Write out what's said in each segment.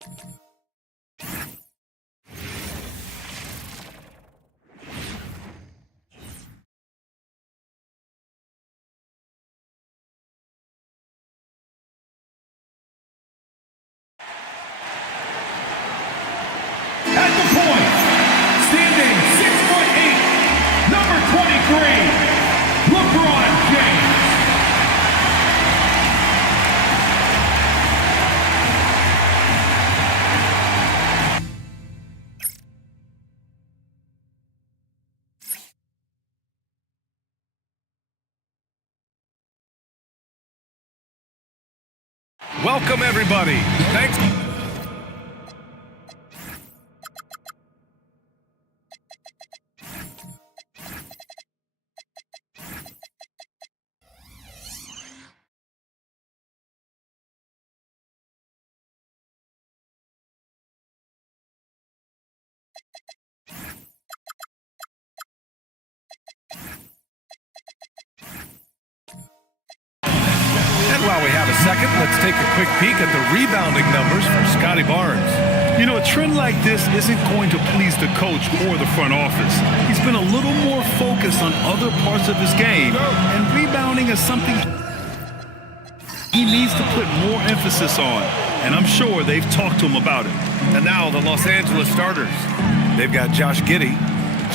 At the point, standing 6'8", number 23, LeBron James. Welcome, everybody. Thanks. And while we have a second, let's take a quick peek at the rebounding numbers for Scotty Barnes. You know, a trend like this isn't going to please the coach or the front office. He's been a little more focused on other parts of his game, and rebounding is something he needs to put more emphasis on, and I'm sure they've talked to him about it. And now the Los Angeles starters. They've got Josh Giddey,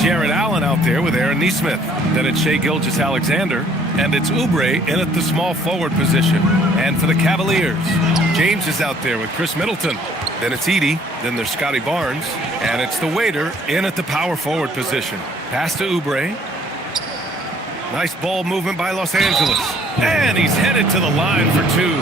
Jared Allen out there with Aaron Nesmith. Then it's Shai Gilgeous-Alexander, and it's Oubre in at the small forward position. And for the Cavaliers, James is out there with Chris Middleton. Then it's Edey, then there's Scotty Barnes, and it's the waiter in at the power forward position. Pass to Oubre. Nice ball movement by Los Angeles. And he's headed to the line for two.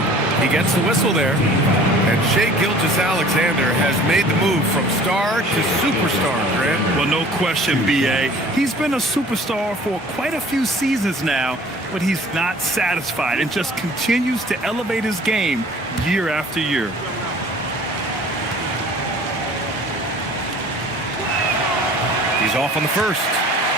He gets the whistle there. And Shai Gilgeous-Alexander has made the move from star to superstar, Grant. Well, no question, B.A. He's been a superstar for quite a few seasons now, but he's not satisfied and just continues to elevate his game year after year. He's off on the first.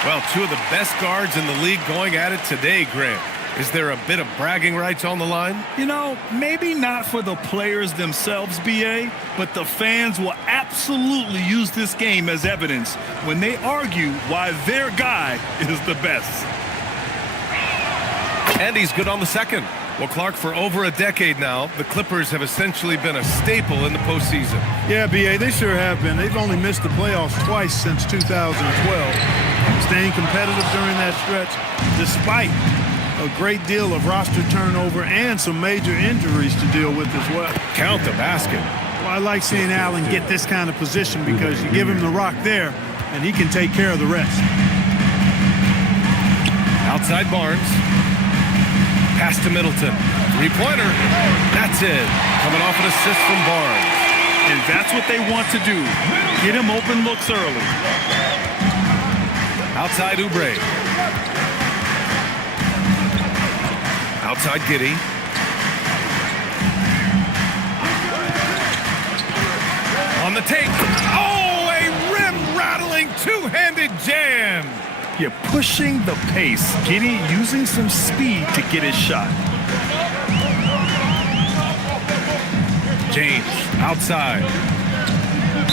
Well, two of the best guards in the league going at it today, Grant. Is there a bit of bragging rights on the line? You know, maybe not for the players themselves, B.A., but the fans will absolutely use this game as evidence when they argue why their guy is the best. And he's good on the second. Well, Clark, for over a decade now, the Clippers have essentially been a staple in the postseason. Yeah, B.A., they sure have been. They've only missed the playoffs twice since 2012. Staying competitive during that stretch, despite a great deal of roster turnover and some major injuries to deal with as well. Count the basket. Well, I like seeing Allen get this kind of position because you give him the rock there, and he can take care of the rest. Outside Barnes. Pass to Middleton. Three-pointer. That's it. Coming off an assist from Barnes. And that's what they want to do. Get him open looks early. Outside Oubre. Outside Giddey. On the take. Oh, a rim-rattling two-handed jam. You're pushing the pace. Giddey using some speed to get his shot. James outside.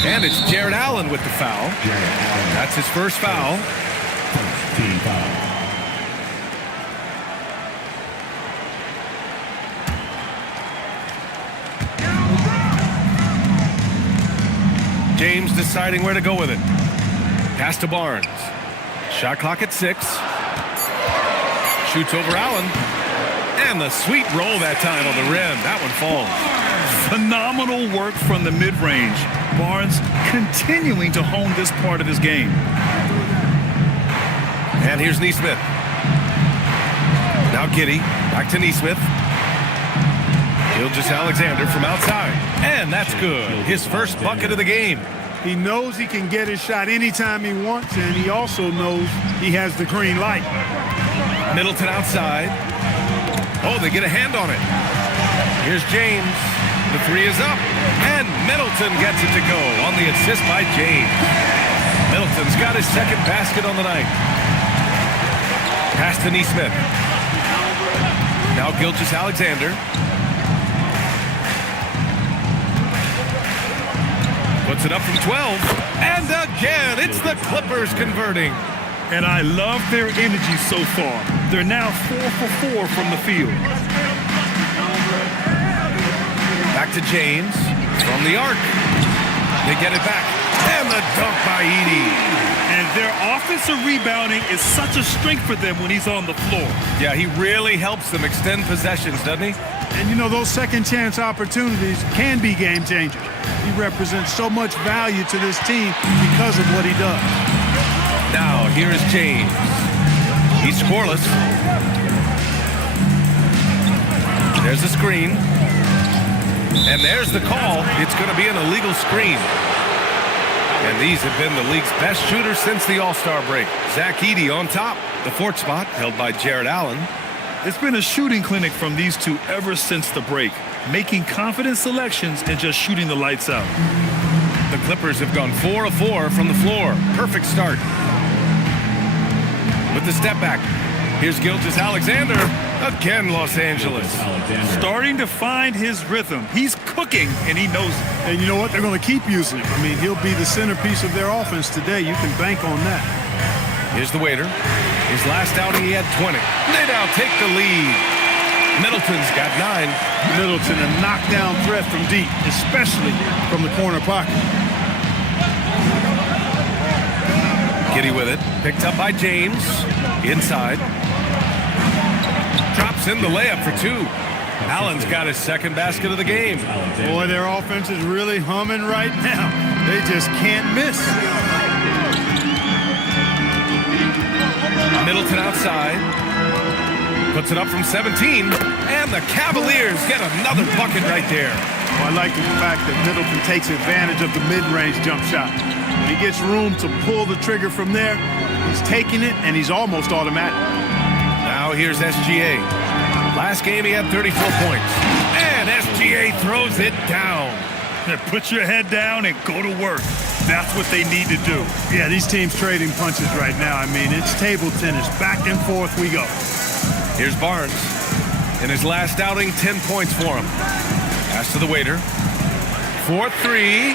And it's Jared Allen with the foul. That's his first foul. Team foul. James deciding where to go with it. Pass to Barnes. Shot clock at 6. Shoots over Allen. And the sweet roll that time on the rim. That one falls. Phenomenal work from the mid-range. Barnes continuing to hone this part of his game. And here's Nesmith. Now Giddey. Back to Nesmith. Gilgeous-Alexander from outside. And that's good. His first bucket of the game. He knows he can get his shot anytime he wants, and he also knows he has the green light. Middleton outside. Oh, they get a hand on it. Here's James. The three is up. And Middleton gets it to go on the assist by James. Middleton's got his second basket on the night. Pass to Nesmith. Now Gilgeous-Alexander. Puts it up from 12. And again, it's the Clippers converting. And I love their energy so far. They're now 4 for 4 from the field. Back to James from the arc. They get it back. And the dunk by Edey. And their offensive rebounding is such a strength for them when he's on the floor. Yeah, he really helps them extend possessions, doesn't he? And you know, those second chance opportunities can be game changers. He represents so much value to this team because of what he does. Now, here is James. He's scoreless. There's the screen. And there's the call. It's going to be an illegal screen. And these have been the league's best shooters since the All-Star break. Zach Edey on top. The fourth spot held by Jared Allen. It's been a shooting clinic from these two ever since the break, making confident selections and just shooting the lights out. The Clippers have gone 4 of 4 from the floor. Perfect start. With the step back. Here's Gilgeous-Alexander. Again, Los Angeles. Starting to find his rhythm. He's cooking, and he knows it. And you know what? They're going to keep using him. I mean, he'll be the centerpiece of their offense today. You can bank on that. Here's the waiter. His last outing, he had 20. They now take the lead. Middleton's got 9. Middleton, a knockdown threat from deep, especially from the corner pocket. Giddey with it. Picked up by James. Inside. Drops in the layup for 2. Allen's got his second basket of the game. Boy, their offense is really humming right now. They just can't miss. Middleton outside. Puts it up from 17. And the Cavaliers get another bucket right there. Well, I like the fact that Middleton takes advantage of the mid-range jump shot. When he gets room to pull the trigger from there, he's taking it, and he's almost automatic. Now here's SGA. Last game he had 34 points. And SGA throws it down. Put your head down and go to work. That's what they need to do. Yeah, these teams trading punches right now. I mean, it's table tennis. Back and forth we go. Here's Barnes. In his last outing, 10 points for him. Pass to the waiter. 4-3.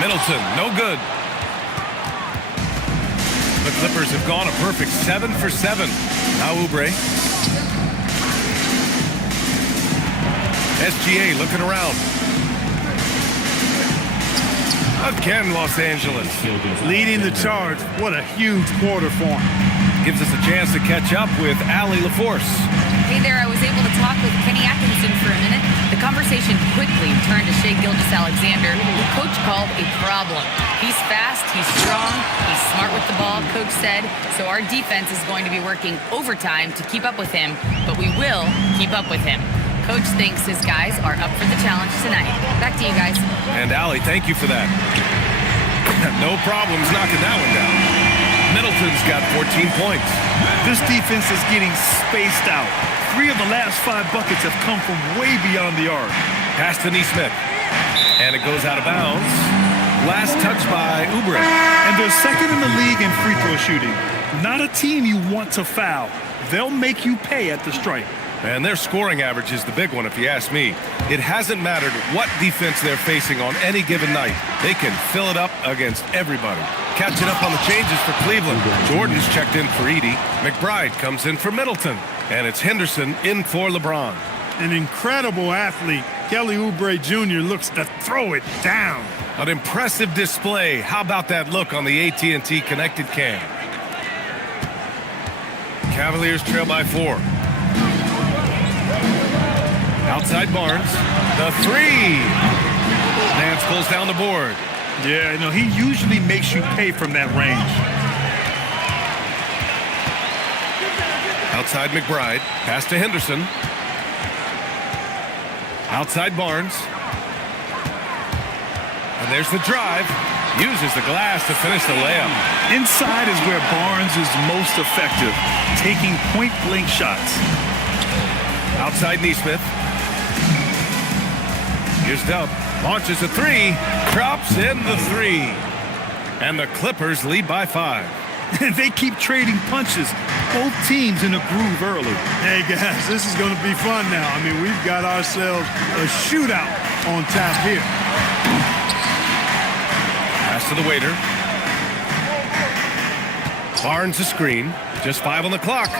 Middleton, no good. The Clippers have gone a perfect 7 for 7. Now Oubre. SGA looking around. Again, Los Angeles. Leading the charge. What a huge quarter for him. Gives us a chance to catch up with Allie LaForce. Hey there, I was able to talk with Kenny Atkinson for a minute. The conversation quickly turned to Shai Gilgeous-Alexander, who Coach called a problem. He's fast, he's strong, he's smart with the ball, Coach said. So our defense is going to be working overtime to keep up with him, but we will keep up with him. Coach thinks his guys are up for the challenge tonight. Back to you guys. And Allie, thank you for that. No problems knocking that one down. Middleton's got 14 points. This defense is getting spaced out. 3 of the last 5 buckets have come from way beyond the arc. Pass to Nesmith. And it goes out of bounds. Last touch by Oubre. And they're second in the league in free throw shooting. Not a team you want to foul. They'll make you pay at the stripe. And their scoring average is the big one, if you ask me. It hasn't mattered what defense they're facing on any given night. They can fill it up against everybody. Catching up on the changes for Cleveland. Jordan's checked in for Edey. McBride comes in for Middleton. And it's Henderson in for LeBron. An incredible athlete. Kelly Oubre Jr. looks to throw it down. An impressive display. How about that look on the AT&T connected cam? Cavaliers trail by 4. Outside Barnes. The 3. Nance pulls down the board. Yeah, no, he usually makes you pay from that range. Outside McBride. Pass to Henderson. Outside Barnes. And there's the drive. Uses the glass to finish the layup. Inside is where Barnes is most effective, taking point-blank shots. Outside Nesmith. Here's Dub. Launches a 3. Drops in the 3. And the Clippers lead by 5. They keep trading punches. Both teams in a groove early. Hey, guys, this is going to be fun now. I mean, we've got ourselves a shootout on tap here. to the waiter. Barnes a screen. Just 5 on the clock.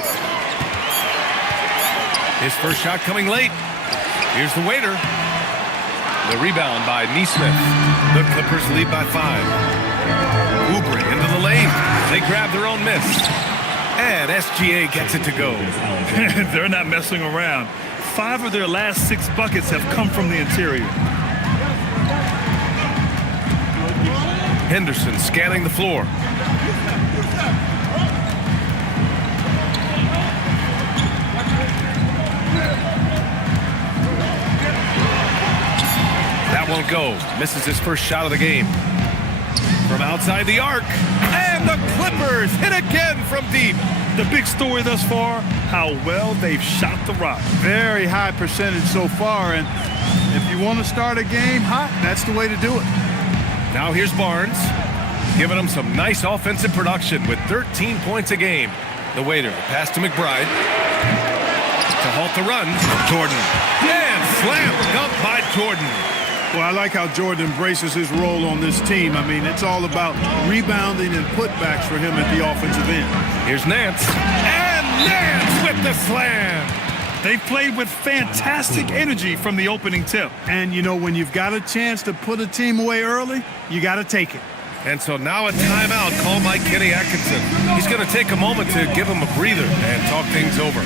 His first shot coming late. Here's the waiter. The rebound by Neesmith. The Clippers lead by 5. Oubre into the lane. They grab their own miss. And SGA gets it to go. They're not messing around. 5 of their last 6 buckets have come from the interior. Henderson scanning the floor. That won't go. Misses his first shot of the game. From outside the arc. And the Clippers hit again from deep. The big story thus far, how well they've shot the rock. Very high percentage so far, and if you want to start a game hot, that's the way to do it. Now here's Barnes, giving them some nice offensive production with 13 points a game. The waiter, pass to McBride. To halt the run, Jordan. And slam dunked by Jordan. Well, I like how Jordan embraces his role on this team. I mean, it's all about rebounding and putbacks for him at the offensive end. Here's Nance. And Nance with the slam. They played with fantastic energy from the opening tip. And, you know, when you've got a chance to put a team away early, you got to take it. And so now a timeout called by Kenny Atkinson. He's going to take a moment to give him a breather and talk things over.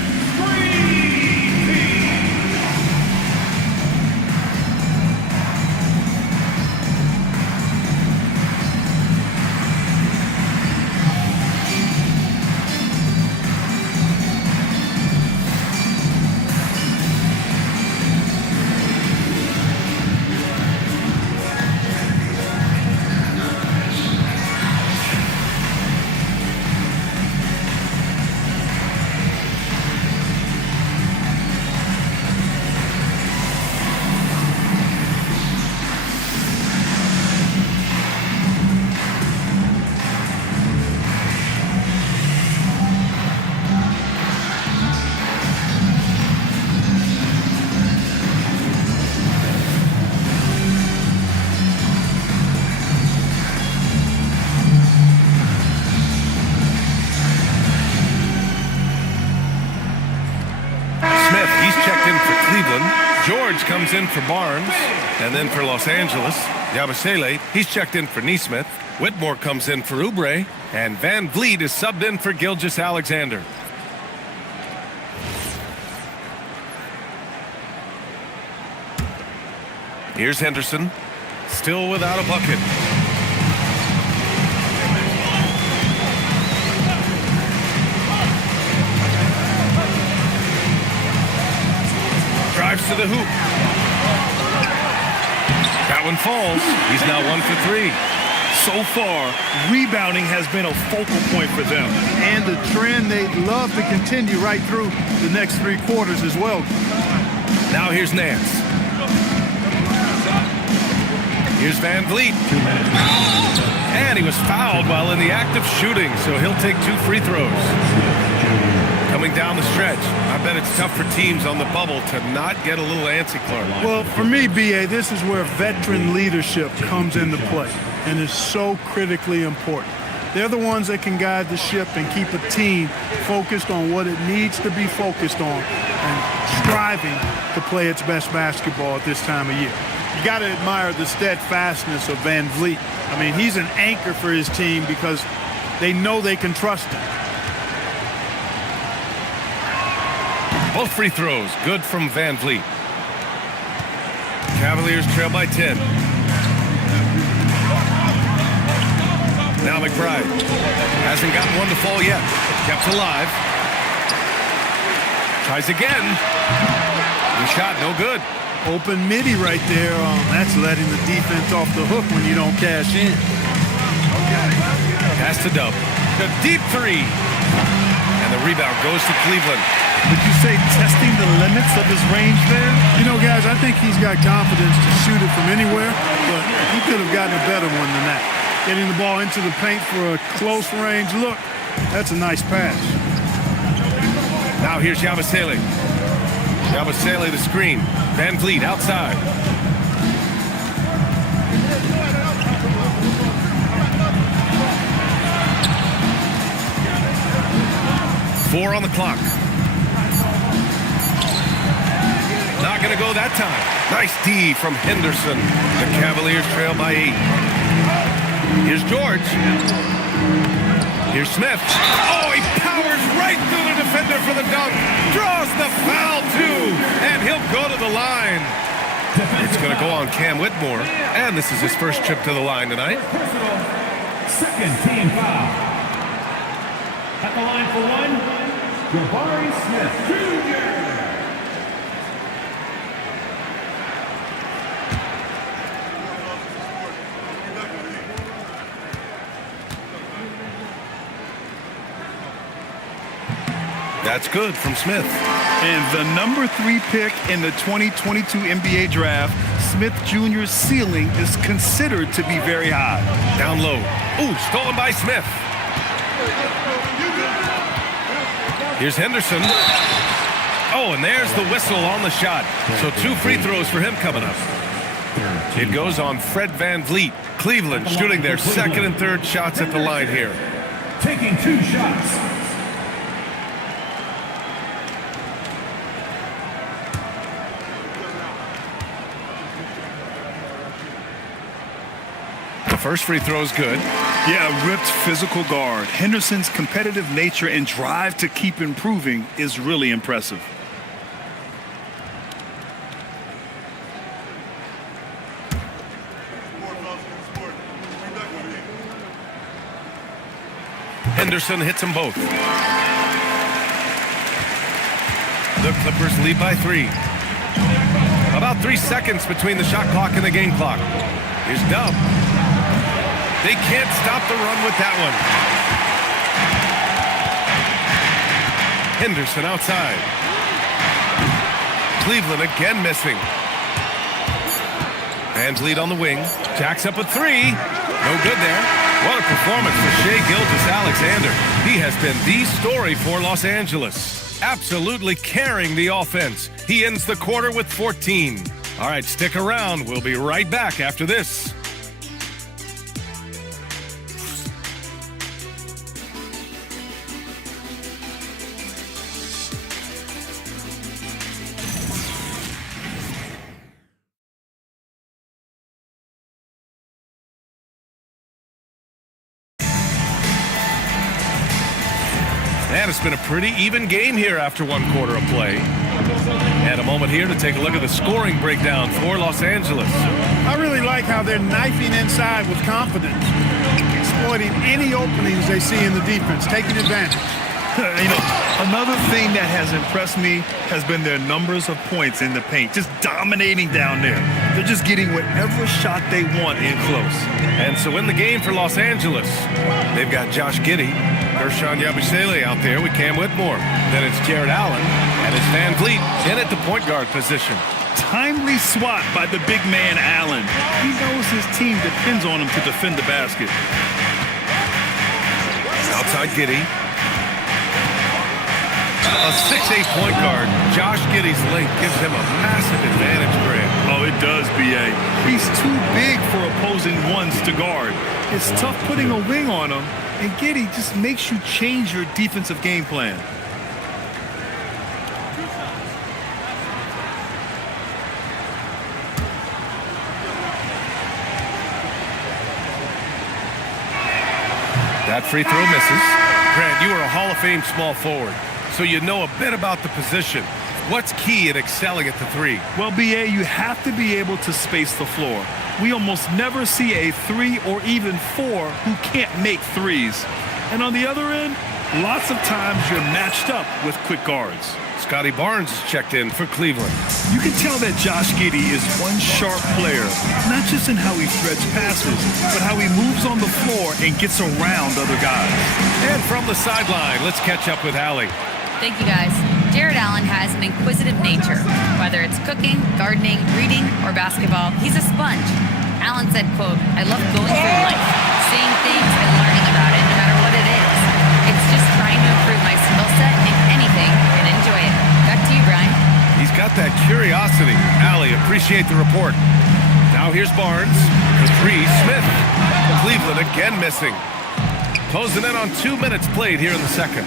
George comes in for Barnes, and then for Los Angeles, Yabusele, he's checked in for Neesmith. Whitmore comes in for Oubre, and Van Vliet is subbed in for Gilgeous-Alexander. Here's Henderson, still without a bucket. Drives to the hoop. That one falls. He's now 1 for 3. So far, rebounding has been a focal point for them. And the trend they'd love to continue right through the next 3 quarters as well. Now here's Nance. Here's Van Vliet. And he was fouled while in the act of shooting, so he'll take 2 free throws. Coming down the stretch, I bet it's tough for teams on the bubble to not get a little antsy, Clark. Well, for me, B.A., this is where veteran leadership comes into play and is so critically important. They're the ones that can guide the ship and keep a team focused on what it needs to be focused on and striving to play its best basketball at this time of year. You got to admire the steadfastness of Van Vliet. I mean, he's an anchor for his team because they know they can trust him. Both free throws, good from Van Vliet. Cavaliers trail by 10. Now McBride. Hasn't gotten one to fall yet. Kept alive. Tries again. The shot, no good. Open midi right there. That's letting the defense off the hook when you don't cash in. Pass to Dub. The deep 3. And the rebound goes to Cleveland. Would you say testing the limits of his range there? You know, guys, I think he's got confidence to shoot it from anywhere, but he could have gotten a better one than that. Getting the ball into the paint for a close range look, that's a nice pass. Now here's Yabusele. Yabusele the screen. Van Vliet outside. 4 on the clock. Not going to go that time. Nice D from Henderson. The Cavaliers trail by 8. Here's George. Here's Smith. Oh, he powers right through the defender for the dunk. Draws the foul, too. And he'll go to the line. It's going to go on Cam Whitmore. And this is his first trip to the line tonight. Second team foul. At the line for one, Cavaliers Smith Jr. That's good from Smith. And the number 3 pick in the 2022 NBA draft, Smith Jr.'s ceiling is considered to be very high. Down low. Ooh, stolen by Smith. Here's Henderson. Oh, and there's the whistle on the shot. So 2 free throws for him coming up. It goes on Fred VanVleet. Cleveland shooting their second and third shots at the line here. Taking 2 shots. First free throw is good. Yeah, ripped physical guard. Henderson's competitive nature and drive to keep improving is really impressive. Henderson hits them both. The Clippers lead by 3. About 3 seconds between the shot clock and the game clock. Here's Dub. They can't stop the run with that one. Henderson outside. Cleveland again missing. VanVleet on the wing. Jacks up a 3. No good there. What a performance for Shai Gilgeous-Alexander. He has been the story for Los Angeles. Absolutely carrying the offense. He ends the quarter with 14. All right, stick around. We'll be right back after this. And it's been a pretty even game here after 1 quarter of play. And a moment here to take a look at the scoring breakdown for Los Angeles. I really like how they're knifing inside with confidence, exploiting any openings they see in the defense, taking advantage. You know, another thing that has impressed me has been their numbers of points in the paint, just dominating down there. They're just getting whatever shot they want in close. And so in the game for Los Angeles, they've got Josh Giddey, Ersan Yabusele out there with Cam Whitmore. Then it's Jared Allen, and it's VanVleet in at the point guard position. Timely swat by the big man Allen. He knows his team depends on him to defend the basket. Outside Giddey. A 6'8" point guard, Josh Giddey's length gives him a massive advantage, Grant. Oh, it does, B.A. He's too big for opposing ones to guard. It's tough putting a wing on him, and Giddey just makes you change your defensive game plan. That free throw misses. Grant, you are a Hall of Fame small forward, so you know a bit about the position. What's key in excelling at the 3? Well, B.A., you have to be able to space the floor. We almost never see a 3 or even 4 who can't make threes. And on the other end, lots of times you're matched up with quick guards. Scotty Barnes is checked in for Cleveland. You can tell that Josh Giddey is one sharp player, not just in how he threads passes, but how he moves on the floor and gets around other guys. And from the sideline, let's catch up with Allie. Thank you, guys. Jared Allen has an inquisitive nature. Whether it's cooking, gardening, reading, or basketball, he's a sponge. Allen said, quote, "I love going through life, seeing things and learning about it no matter what it is. It's just trying to improve my skill set in anything and enjoy it." Back to you, Brian. He's got that curiosity. Allie, appreciate the report. Now here's Barnes. The 3, Smith. Cleveland again missing. Closing in on 2 minutes played here in the second.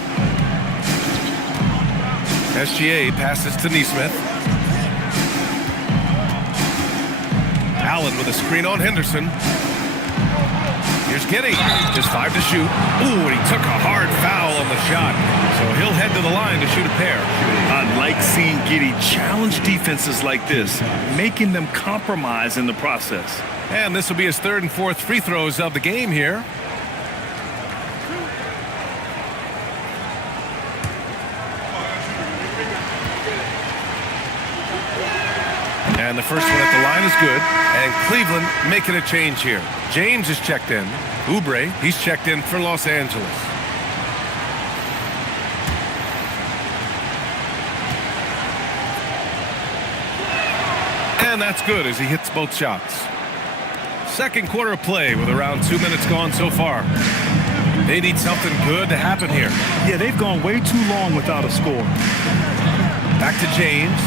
SGA passes to Neesmith. Allen with a screen on Henderson. Here's Giddy. Just 5 to shoot. Ooh, and he took a hard foul on the shot. So he'll head to the line to shoot a pair. I like seeing Giddy challenge defenses like this, making them compromise in the process. And this will be his 3rd and 4th free throws of the game here. And the first one at the line is good. And Cleveland making a change here. James is checked in. Oubre, he's checked in for Los Angeles. And that's good as he hits both shots. Second quarter of play with around 2 minutes gone so far. They need something good to happen here. Yeah, they've gone way too long without a score. Back to James.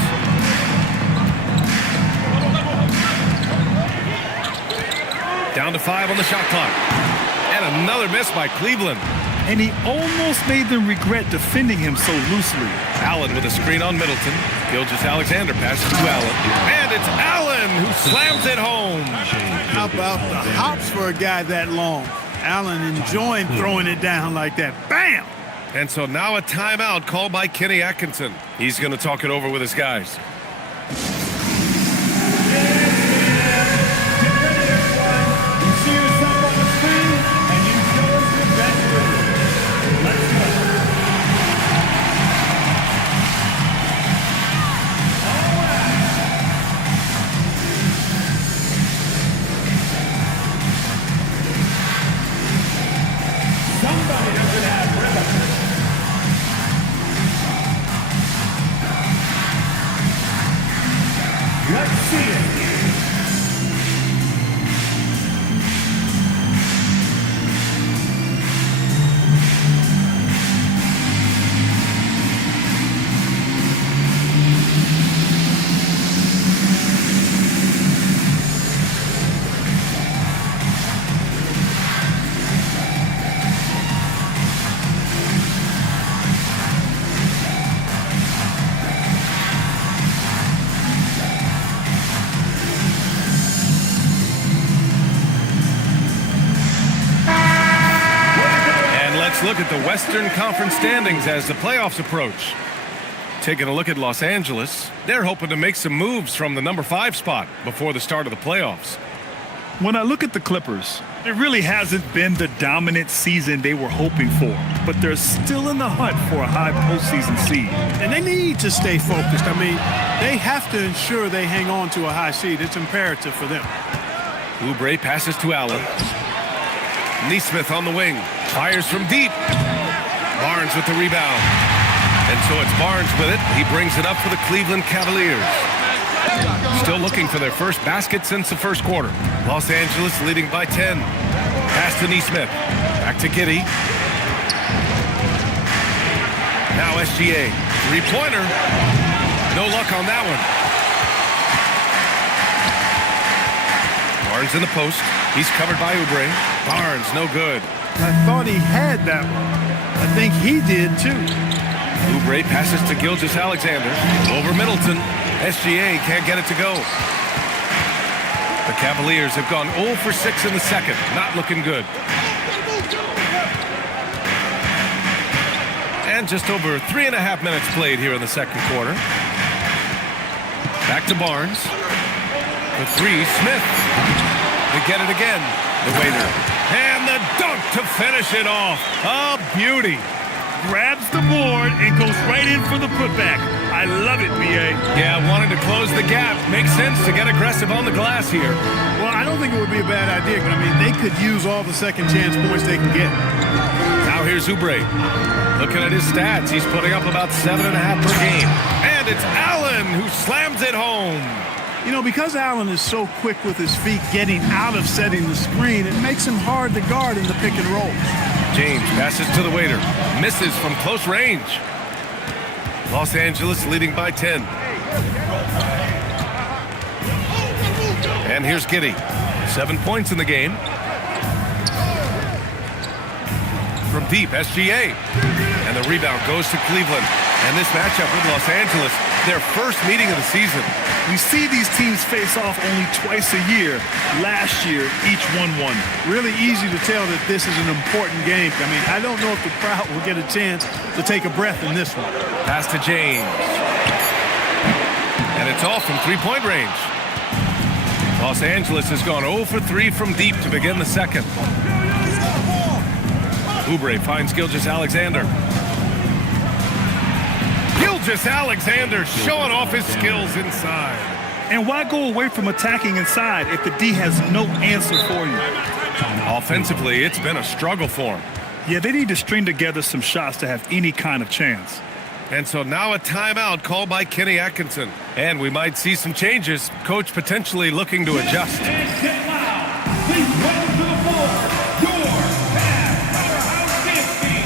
Down to 5 on the shot clock. And another miss by Cleveland. And he almost made them regret defending him so loosely. Allen with a screen on Middleton. Gilgeous-Alexander passes to Allen. And it's Allen who slams it home. How about the hops for a guy that long? Allen enjoying throwing it down like that. Bam! And so now a timeout called by Kenny Atkinson. He's going to talk it over with his guys. Let's see it. Look at the Western Conference standings as the playoffs approach. Taking a look at Los Angeles, they're hoping to make some moves from the number 5 spot before the start of the playoffs. When I look at the Clippers, it really hasn't been the dominant season they were hoping for, but they're still in the hunt for a high postseason seed. And they need to stay focused. I mean, they have to ensure they hang on to a high seed. It's imperative for them. Oubre passes to Allen. Neesmith on the wing. Fires from deep. Barnes with the rebound. And so it's Barnes with it. He brings it up for the Cleveland Cavaliers. Still looking for their first basket since the first quarter. Los Angeles leading by 10. Pass to Neesmith. Back to Giddy. Now SGA. Three-pointer. No luck on that one. Barnes in the post. He's covered by Oubre. Barnes, no good. I thought he had that one. I think he did too. Oubre passes to Gilgeous-Alexander. Over Middleton. SGA can't get it to go. The Cavaliers have gone 0 for 6 in the second. Not looking good. And just over 3.5 minutes played here in the second quarter. Back to Barnes. The 3, Smith. They get it again. The waiter. And the dunk to finish it off. A beauty. Grabs the board and goes right in for the putback. I love it, B.A. Yeah, wanting to close the gap. Makes sense to get aggressive on the glass here. Well, I don't think it would be a bad idea. I mean, they could use all the second chance points they can get. Now here's Oubre. Looking at his stats, he's putting up about 7.5 per game. And it's Allen who slams it home. You know, because Allen is so quick with his feet getting out of setting the screen, it makes him hard to guard in the pick and roll. James passes to the waiter. Misses from close range. Los Angeles leading by 10. And here's Giddy. 7 points in the game. From deep, SGA. And the rebound goes to Cleveland. And this matchup with Los Angeles, their first meeting of the season. We see these teams face off only twice a year. Last year, each won one. Really easy to tell that this is an important game. I mean, I don't know if the crowd will get a chance to take a breath in this one. Pass to James. And it's all from three-point range. Los Angeles has gone 0 for 3 from deep to begin the second. Oubre finds Gilgeous-Alexander. Gilgeous-Alexander showing off his skills inside. And why go away from attacking inside if the D has no answer for you? Offensively, it's been a struggle for him. Yeah, they need to string together some shots to have any kind of chance. And so now a timeout called by Kenny Atkinson. And we might see some changes. Coach potentially looking to adjust. And get loud. Please welcome to the floor, your past powerhouse dance team.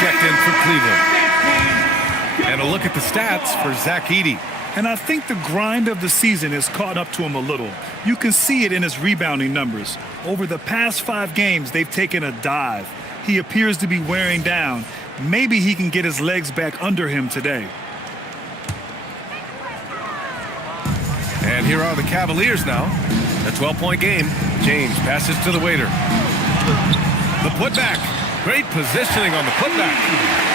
Checked in for Cleveland. And a look at the stats for Zach Edey. And I think the grind of the season has caught up to him a little. You can see it in his rebounding numbers. Over the past 5 games, they've taken a dive. He appears to be wearing down. Maybe he can get his legs back under him today. And here are the Cavaliers now. A 12-point game. James passes to the waiter. The putback. Great positioning on the putback.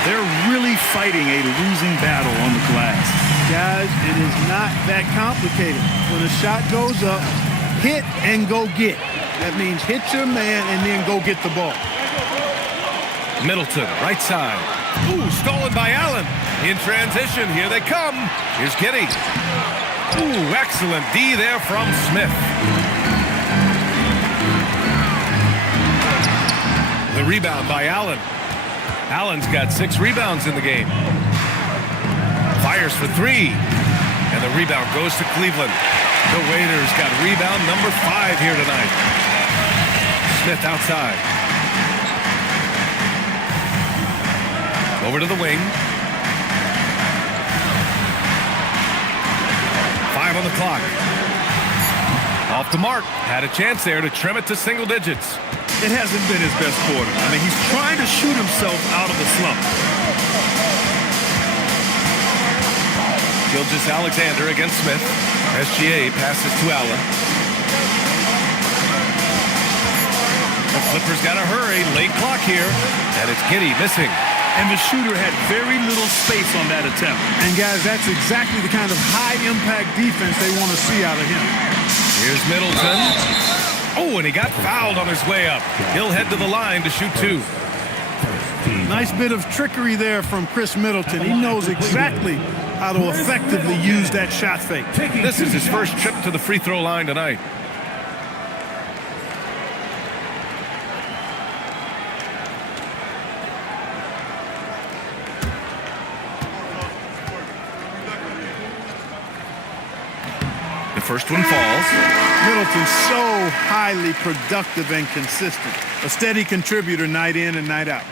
They're really fighting a losing battle on the glass. Guys, it is not that complicated. When a shot goes up, hit and go get. That means hit your man and then go get the ball. Middleton, right side. Ooh, stolen by Allen. In transition, here they come. Here's Giddey. Ooh, excellent D there from Smith. The rebound by Allen. Allen's got 6 rebounds in the game. Fires for 3. And the rebound goes to Cleveland. The Waiters got rebound number 5 here tonight. Smith outside. Over to the wing. 5 on the clock. Off the mark. Had a chance there to trim it to single digits. It hasn't been his best quarter. I mean, he's trying to shoot himself out of a slump. Gilgeous-Alexander against Smith. SGA passes to Allen. The Clippers got to hurry. Late clock here. And it's Giddey missing. And the shooter had very little space on that attempt. And guys, that's exactly the kind of high-impact defense they want to see out of him. Here's Middleton. Oh, and he got fouled on his way up. He'll head to the line to shoot 2. Nice bit of trickery there from Chris Middleton. He knows exactly how to effectively use that shot fake. This is his first trip to the free throw line tonight. The first one falls. Middleton's so highly productive and consistent. A steady contributor night in and night out.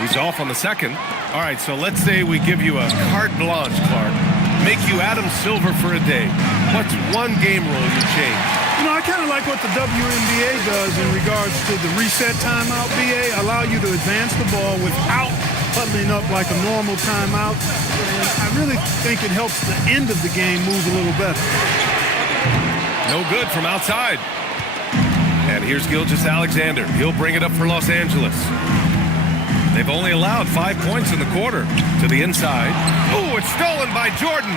He's off on the second. All right, so let's say we give you a carte blanche, Clark. Make you Adam Silver for a day. What's one game rule you change? You know, I kind of like what the WNBA does in regards to the reset timeout, BA. Allow you to advance the ball without huddling up like a normal timeout. And I really think it helps the end of the game move a little better. No good from outside. And here's Gilgeous-Alexander. He'll bring it up for Los Angeles. They've only allowed 5 points in the quarter. To the inside. Oh, it's stolen by Jordan.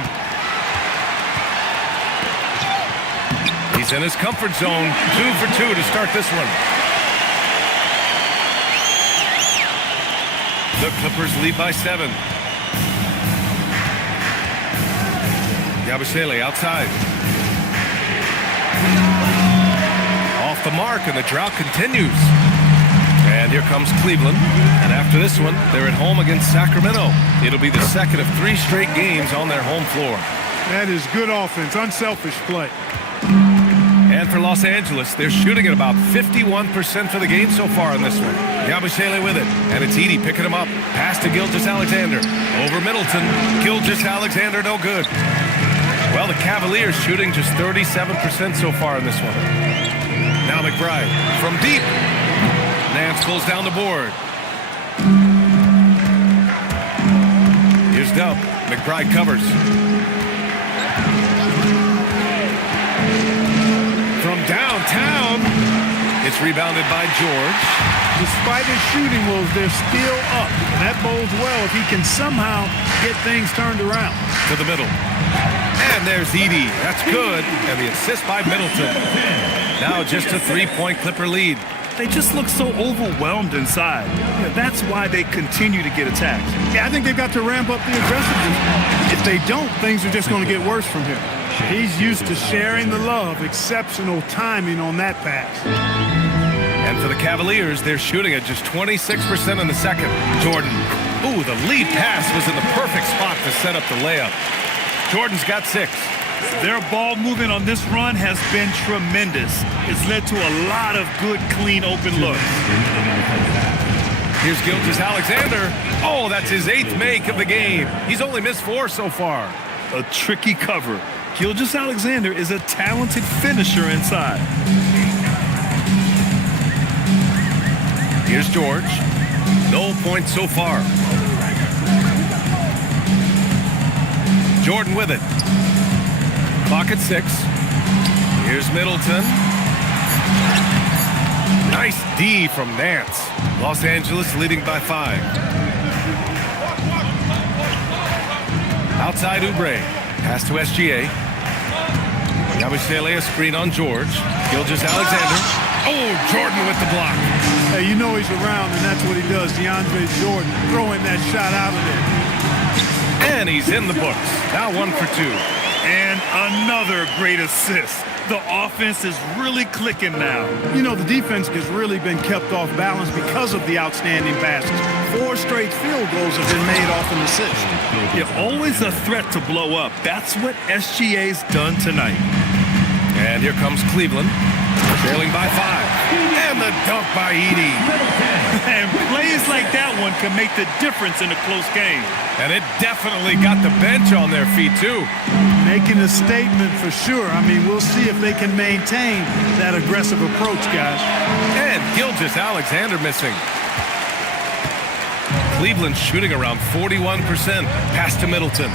He's in his comfort zone. 2 for 2 to start this one. The Clippers lead by 7. Yabusele outside. Off the mark, and the drought continues. And here comes Cleveland. And after this one, they're at home against Sacramento. It'll be the second of 3 straight games on their home floor. That is good offense, unselfish play. And for Los Angeles, they're shooting at about 51% for the game so far in this one. Yabusele with it, and it's Edey picking him up. Pass to Gilgeous-Alexander. Over Middleton. Gilgeous-Alexander, no good. Well, the Cavaliers shooting just 37% so far in this one. Now McBride from deep. Nance pulls down the board. Here's Dub. McBride covers. From downtown, it's rebounded by George. Despite his shooting woes, they're still up. And that bodes well if he can somehow get things turned around. To the middle. And there's Edey. That's good. And the assist by Middleton. Now just a 3-point Clipper lead. They just look so overwhelmed inside. Yeah, that's why they continue to get attacked. Yeah, I think they've got to ramp up the aggressiveness. If they don't, things are just going to get worse from here. He's used to sharing the love. Exceptional timing on that pass. And for the Cavaliers, they're shooting at just 26% in the second. Jordan. Ooh, the lead pass was in the perfect spot to set up the layup. Jordan's got 6. Their ball movement on this run has been tremendous. It's led to a lot of good, clean, open looks. Here's Gilgeous-Alexander. Oh, that's his 8th make of the game. He's only missed 4 so far. A tricky cover. Gilgeous-Alexander is a talented finisher inside. Here's George. No points so far. Jordan with it. Clock at 6. Here's Middleton. Nice D from Nance. Los Angeles leading by 5. Outside Oubre. Pass to SGA. Yabusele a screen on George. Gilgeous-Alexander. Oh, Jordan with the block. Hey, you know he's around, and that's what he does. DeAndre Jordan throwing that shot out of there. And he's in the books. Now 1 for 2. And another great assist. The offense is really clicking now. You know, the defense has really been kept off balance because of the outstanding passes. 4 straight field goals have been made off an assist. You're always a threat to blow up. That's what SGA's done tonight. And here comes Cleveland, trailing by 5. And the dunk by Edey. And plays like that one can make the difference in a close game. And it definitely got the bench on their feet, too. Making a statement for sure. I mean, we'll see if they can maintain that aggressive approach, guys. And Gilgeous-Alexander missing. Cleveland shooting around 41%. Pass to Middleton.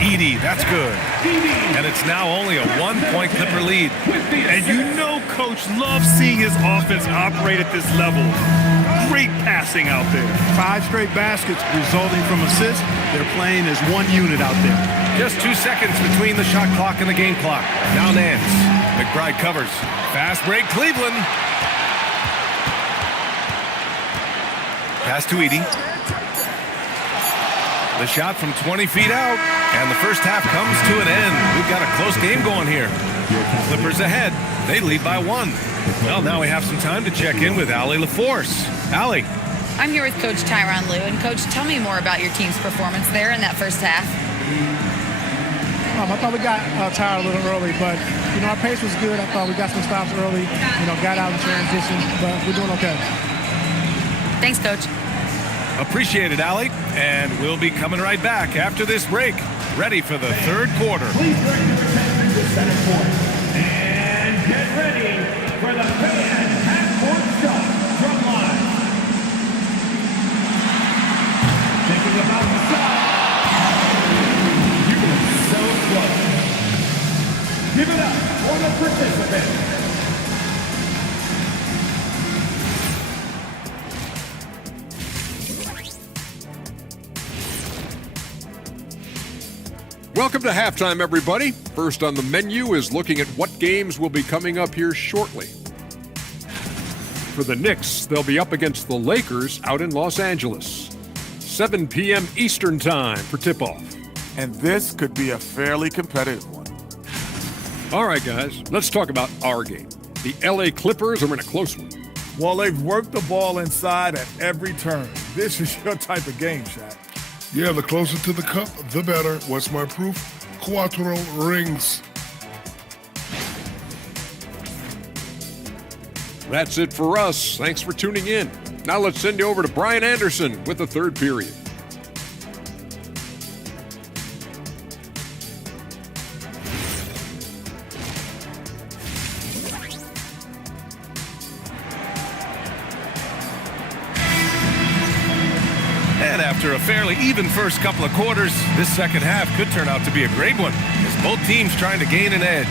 Edey, that's good. And it's now only a 1-point Clipper lead. And you know Coach loves seeing his offense operate at this level. Great passing out there. 5 straight baskets resulting from assists. They're playing as one unit out there. Just 2 seconds between the shot clock and the game clock. Now Nance. McBride covers. Fast break, Cleveland. Pass to Edey. The shot from 20 feet out, and the first half comes to an end. We've got a close game going here. Clippers ahead. They lead by 1. Well, now we have some time to check in with Allie LaForce. Allie. I'm here with Coach Tyronn Lue. And, Coach, tell me more about your team's performance there in that first half. I thought we got tired a little early, but, you know, our pace was good. I thought we got some stops early, you know, got out in transition, but we're doing okay. Thanks, Coach. Appreciate it, Allie. And we'll be coming right back after this break. Ready for the third quarter. Please direct your attention to center court. And get ready for the fan half-court shot from line. Thinking about the shot. You were so close. Welcome to halftime, everybody. First on the menu is looking at what games will be coming up here shortly. For the Knicks, they'll be up against the Lakers out in Los Angeles. 7 p.m. Eastern Time for tip-off. And this could be a fairly competitive one. All right, guys, let's talk about our game. The LA Clippers are in a close one. Well, they've worked the ball inside at every turn. This is your type of game, Shaq. Yeah, the closer to the cup, the better. What's my proof? Cuatro rings. That's it for us. Thanks for tuning in. Now let's send you over to Brian Anderson with the third period. And after a fairly even first couple of quarters, this second half could turn out to be a great one, as both teams trying to gain an edge.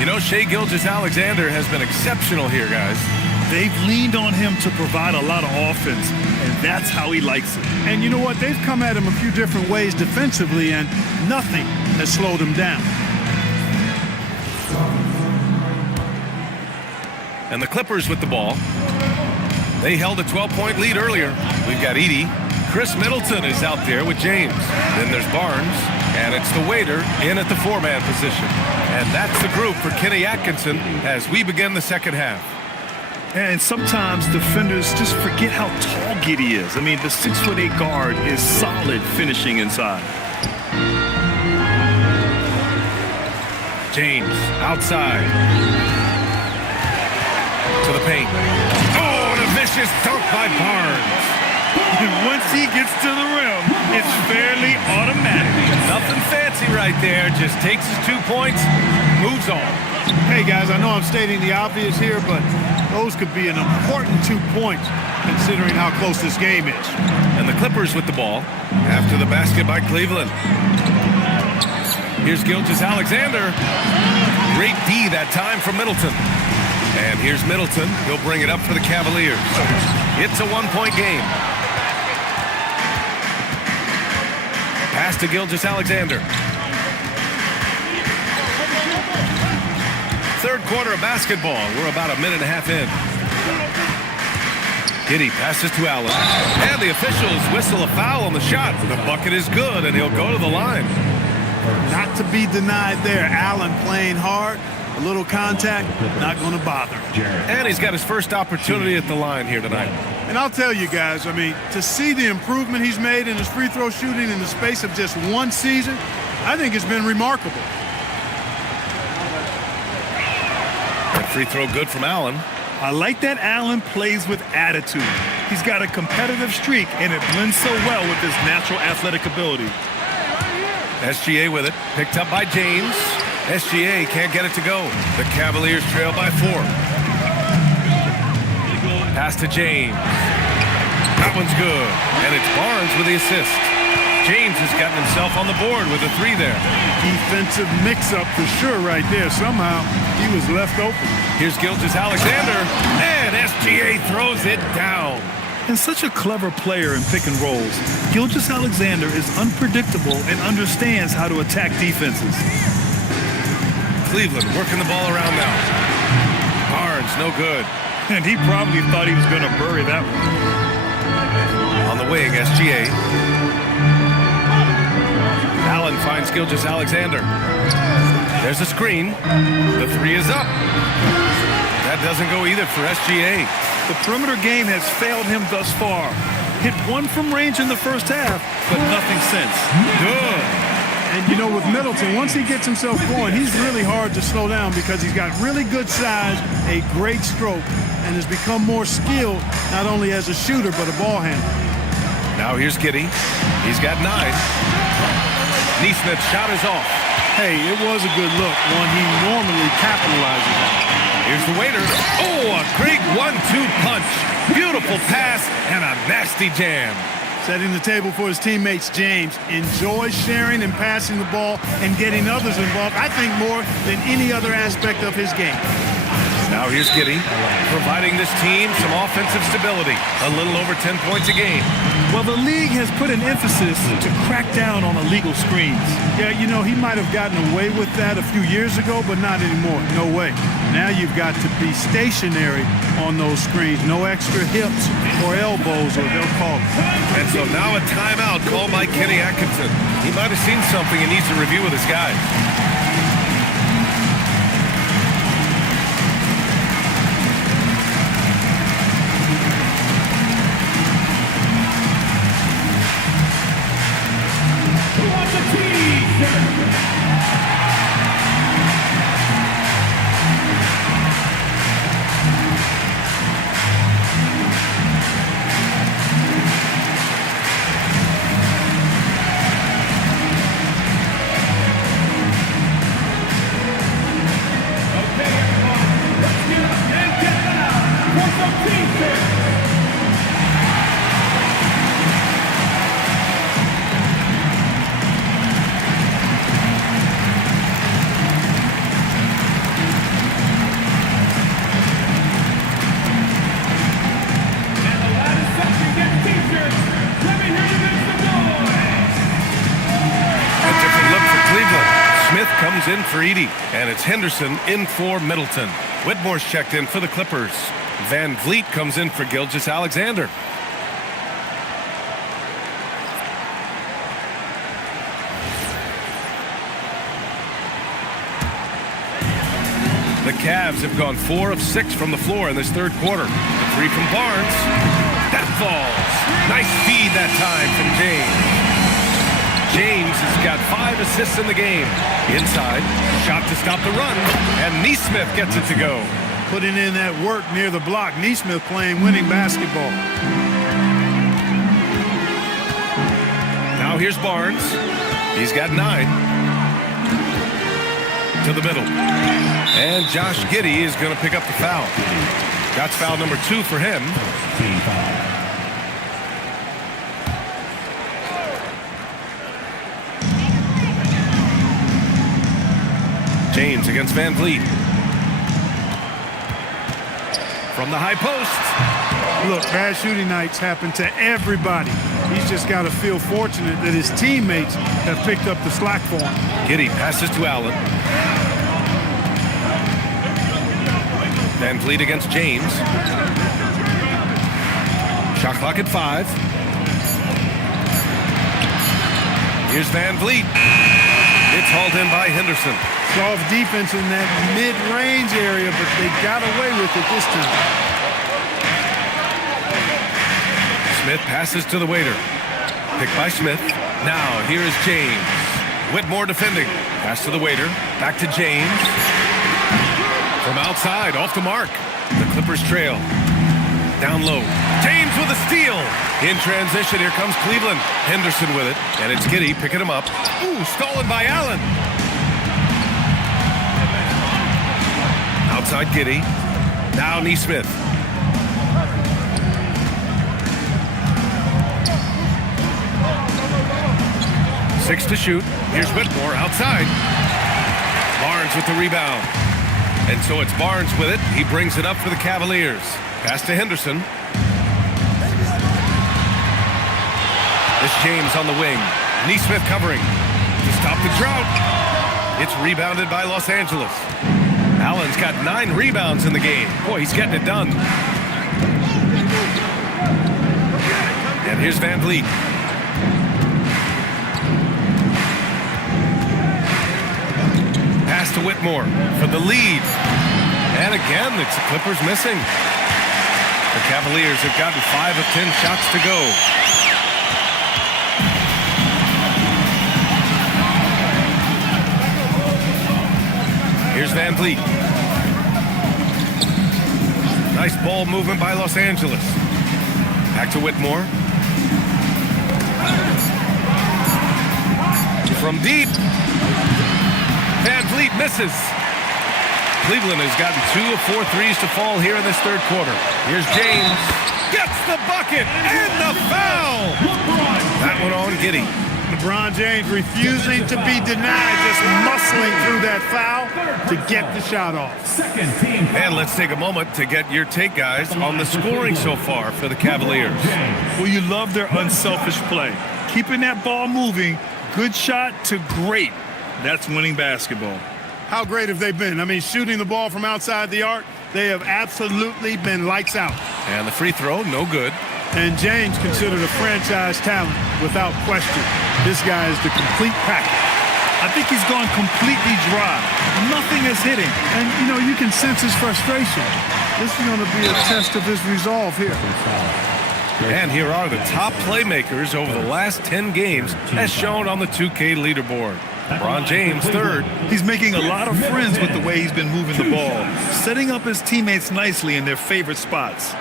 You know, Shai Gilgeous-Alexander has been exceptional here, guys. They've leaned on him to provide a lot of offense, and that's how he likes it. And you know what? They've come at him a few different ways defensively, and nothing has slowed him down. And the Clippers with the ball. They held a 12-point lead earlier. We've got Edey. Chris Middleton is out there with James. Then there's Barnes, and it's the waiter in at the four-man position. And that's the group for Kenny Atkinson as we begin the second half. And sometimes defenders just forget how tall Giddey is. I mean, the 6'8" guard is solid finishing inside. James outside to the paint. Oh, and a vicious dunk by Barnes. And once he gets to the rim, it's fairly automatic. Nothing fancy right there. Just takes his 2 points, moves on. Hey, guys, I know I'm stating the obvious here, but those could be an important 2 points considering how close this game is. And the Clippers with the ball after the basket by Cleveland. Here's Gilgeous-Alexander. Great D that time from Middleton. And here's Middleton. He'll bring it up for the Cavaliers. It's a one-point game. Pass to Gilgeous-Alexander. Third quarter of basketball. We're about a minute and a half in. Giddey passes to Allen. And the officials whistle a foul on the shot. The bucket is good, and he'll go to the line. Not to be denied there. Allen playing hard. A little contact, not going to bother. And he's got his first opportunity at the line here tonight. And I'll tell you guys, I mean, to see the improvement he's made in his free throw shooting in the space of just one season, I think it's been remarkable. That free throw good from Allen. I like that Allen plays with attitude. He's got a competitive streak, and it blends so well with his natural athletic ability. SGA with it, picked up by James. SGA can't get it to go. The Cavaliers trail by 4. Pass to James. That one's good. And it's Barnes with the assist. James has gotten himself on the board with a 3 there. Defensive mix-up for sure right there. Somehow he was left open. Here's Gilgeous-Alexander. And SGA throws it down. And such a clever player in pick and rolls, Gilgeous-Alexander is unpredictable and understands how to attack defenses. Cleveland working the ball around now. Barnes, no good. And he probably thought he was going to bury that one. On the wing, SGA. Allen finds Gilgeous-Alexander. There's a screen. The 3 is up. That doesn't go either for SGA. The perimeter game has failed him thus far. Hit 1 from range in the first half, but nothing since. Good. And, you know, with Middleton, once he gets himself going, he's really hard to slow down because he's got really good size, a great stroke, and has become more skilled not only as a shooter but a ball handler. Now here's Giddey. He's got 9. Neesmith's shot is off. Hey, it was a good look, one he normally capitalizes on. Here's the waiter. Oh, a great 1-2 punch. Beautiful pass and a nasty jam. Setting the table for his teammates, James enjoys sharing and passing the ball and getting others involved, I think, more than any other aspect of his game. Now here's Giddey, providing this team some offensive stability. A little over 10 points a game. Well, the league has put an emphasis to crack down on illegal screens. Yeah, you know, he might have gotten away with that a few years ago, but not anymore. No way. Now you've got to be stationary on those screens. No extra hips or elbows, or they'll call it. And so now a timeout called by Kenny Atkinson. He might have seen something he needs to review with his guys. Comes in for Edey, and it's Henderson in for Middleton. Whitmore's checked in for the Clippers. Van Vliet comes in for Gilgeous-Alexander. The Cavs have gone 4 of 6 from the floor in this third quarter. A three from Barnes. That falls. Nice feed that time from James. James has got 5 assists in the game. Inside, shot to stop the run, and Neesmith gets it to go. Putting in that work near the block. Neesmith playing winning basketball. Now here's Barnes. He's got 9. To the middle. And Josh Giddey is going to pick up the foul. That's foul number 2 for him. James against Van Vliet. From the high post. Look, bad shooting nights happen to everybody. He's just got to feel fortunate that his teammates have picked up the slack for him. Giddey passes to Allen. Van Vliet against James. Shot clock at 5. Here's Van Vliet. It's hauled in by Henderson. Soft defense in that mid-range area, but they got away with it this time. Smith passes to the waiter. Picked by Smith. Now here is James. Whitmore defending. Pass to the waiter. Back to James. From outside, off the mark. The Clippers trail. Down low. James with a steal. In transition, here comes Cleveland. Henderson with it. And it's Giddey picking him up. Ooh, stolen by Allen. Outside Giddey. Now Neesmith. Six to shoot. Here's Whitmore outside. Barnes with the rebound. And so it's Barnes with it. He brings it up for the Cavaliers. Pass to Henderson. It's James on the wing. Neesmith covering to stop the drought. It's rebounded by Los Angeles. Allen's got 9 rebounds in the game. Boy, he's getting it done. And here's Van Vliet. Pass to Whitmore for the lead. And again, it's the Clippers missing. The Cavaliers have gotten 5 of 10 shots to go. Here's Van Vliet. Nice ball movement by Los Angeles. Back to Whitmore. From deep. Van Vliet misses. Cleveland has gotten 2 of 4 threes to fall here in this third quarter. Here's James. Gets the bucket and the foul. That one on Giddey. LeBron James refusing to be denied, just muscling through that foul to get the shot off. Second team. And let's take a moment to get your take, guys, on the scoring so far for the Cavaliers. Well, you love their unselfish play. Keeping that ball moving, good shot to great. That's winning basketball. How great have they been? I mean, shooting the ball from outside the arc, they have absolutely been lights out. And the free throw, no good. And James considered a franchise talent without question. This guy is the complete package. I think he's gone completely dry. Nothing is hitting. And, you know, you can sense his frustration. This is going to be a test of his resolve here. And here are the top playmakers over the last 10 games as shown on the 2K leaderboard. LeBron James, third. He's making a lot of friends with the way he's been moving the ball, setting up his teammates nicely in their favorite spots.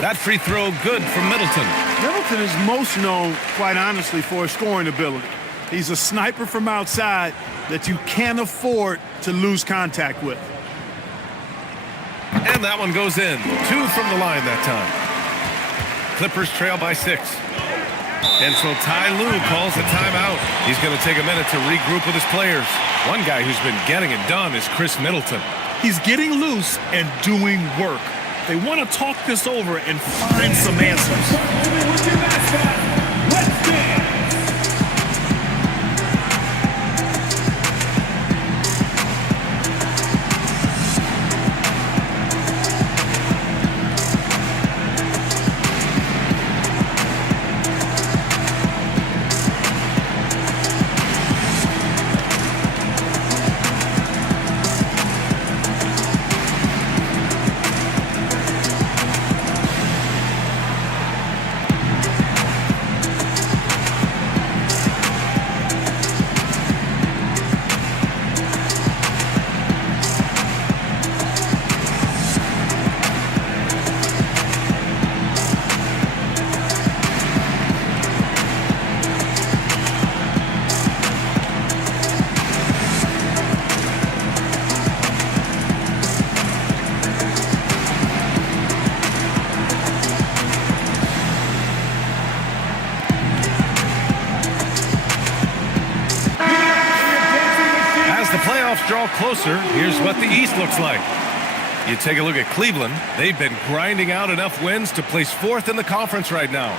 That free throw good from Middleton. Middleton is most known, quite honestly, for his scoring ability. He's a sniper from outside that you can't afford to lose contact with. And that one goes in. 2 from the line that time. Clippers trail by 6. And so Ty Lue calls a timeout. He's going to take a minute to regroup with his players. One guy who's been getting it done is Chris Middleton. He's getting loose and doing work. They want to talk this over and find some answers. Let's dance. Draw closer, here's what the East looks like. You take a look at Cleveland. They've been grinding out enough wins to place 4th in the conference right now.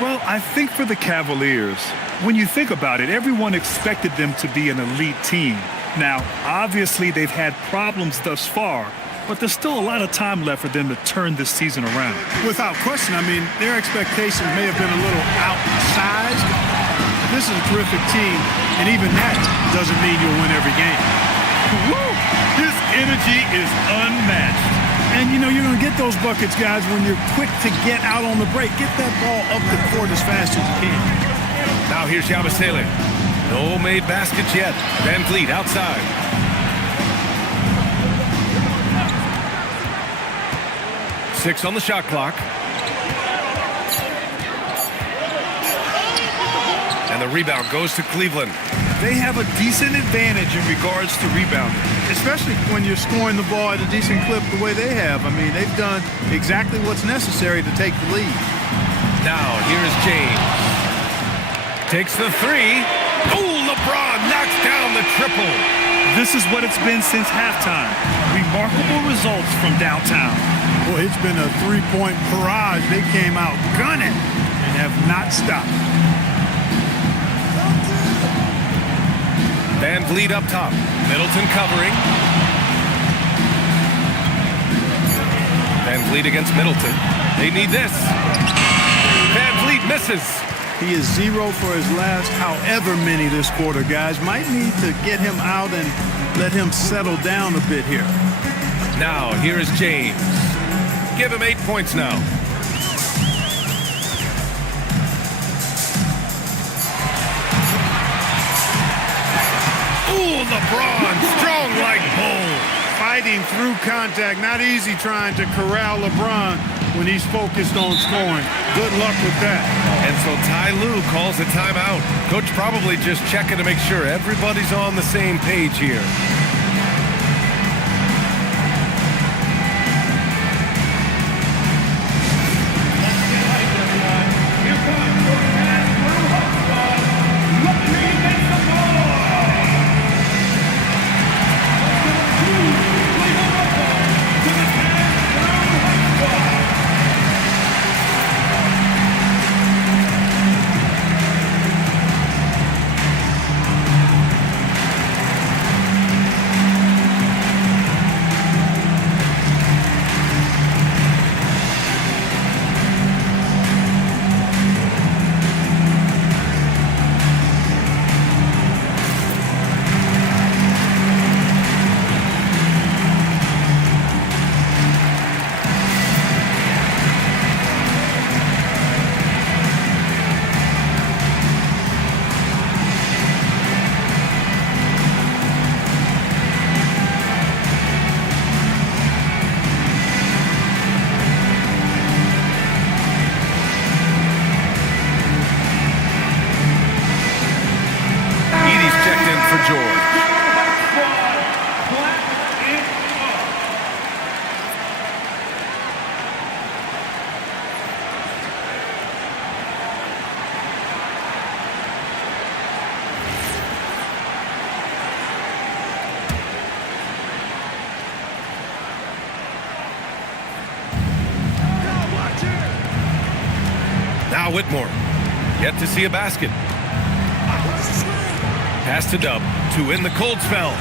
Well, I think for the Cavaliers, when you think about it, everyone expected them to be an elite team. Now, obviously, they've had problems thus far, but there's still a lot of time left for them to turn this season around. Without question, I mean, their expectations may have been a little outsized. This is a terrific team, and even that doesn't mean you'll win every game. Woo! His energy is unmatched. And, you know, you're going to get those buckets, guys, when you're quick to get out on the break. Get that ball up the court as fast as you can. Now here's Yabusele. No made baskets yet. Van Vliet outside. Six on the shot clock. And the rebound goes to Cleveland. They have a decent advantage in regards to rebounding. Especially when you're scoring the ball at a decent clip the way they have. I mean, they've done exactly what's necessary to take the lead. Now, here is James. Takes the 3. Oh, LeBron knocks down the triple. This is what it's been since halftime. Remarkable results from downtown. Boy, it's been a three-point barrage. They came out gunning and have not stopped. Van Vliet up top. Middleton covering. Van Vliet against Middleton. They need this. Van Vliet misses. He is 0 for his last however many this quarter, guys. Might need to get him out and let him settle down a bit here. Now, here is James. Give him 8 points now. Ooh, LeBron, strong like bull. Fighting through contact. Not easy trying to corral LeBron when he's focused on scoring. Good luck with that. And so Ty Lue calls a timeout. Coach probably just checking to make sure everybody's on the same page here. for George. Now Whitmore, yet to see a basket. Pass to Dub to win the cold spell.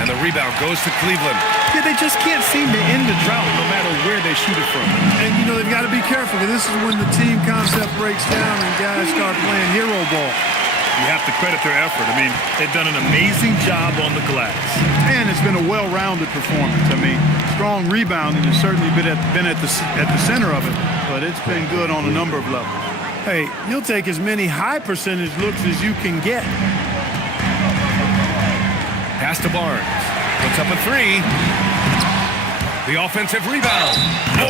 And the rebound goes to Cleveland. Yeah, they just can't seem to end the drought no matter where they shoot it from. And, you know, they've got to be careful because this is when the team concept breaks down and guys start playing hero ball. You have to credit their effort. I mean, they've done an amazing job on the glass. And it's been a well-rounded performance. I mean, strong rebounding has certainly been at the center of it, but it's been good on a number of levels. Hey, you'll take as many high percentage looks as you can get. Pass to Barnes. Puts up a three. The offensive rebound.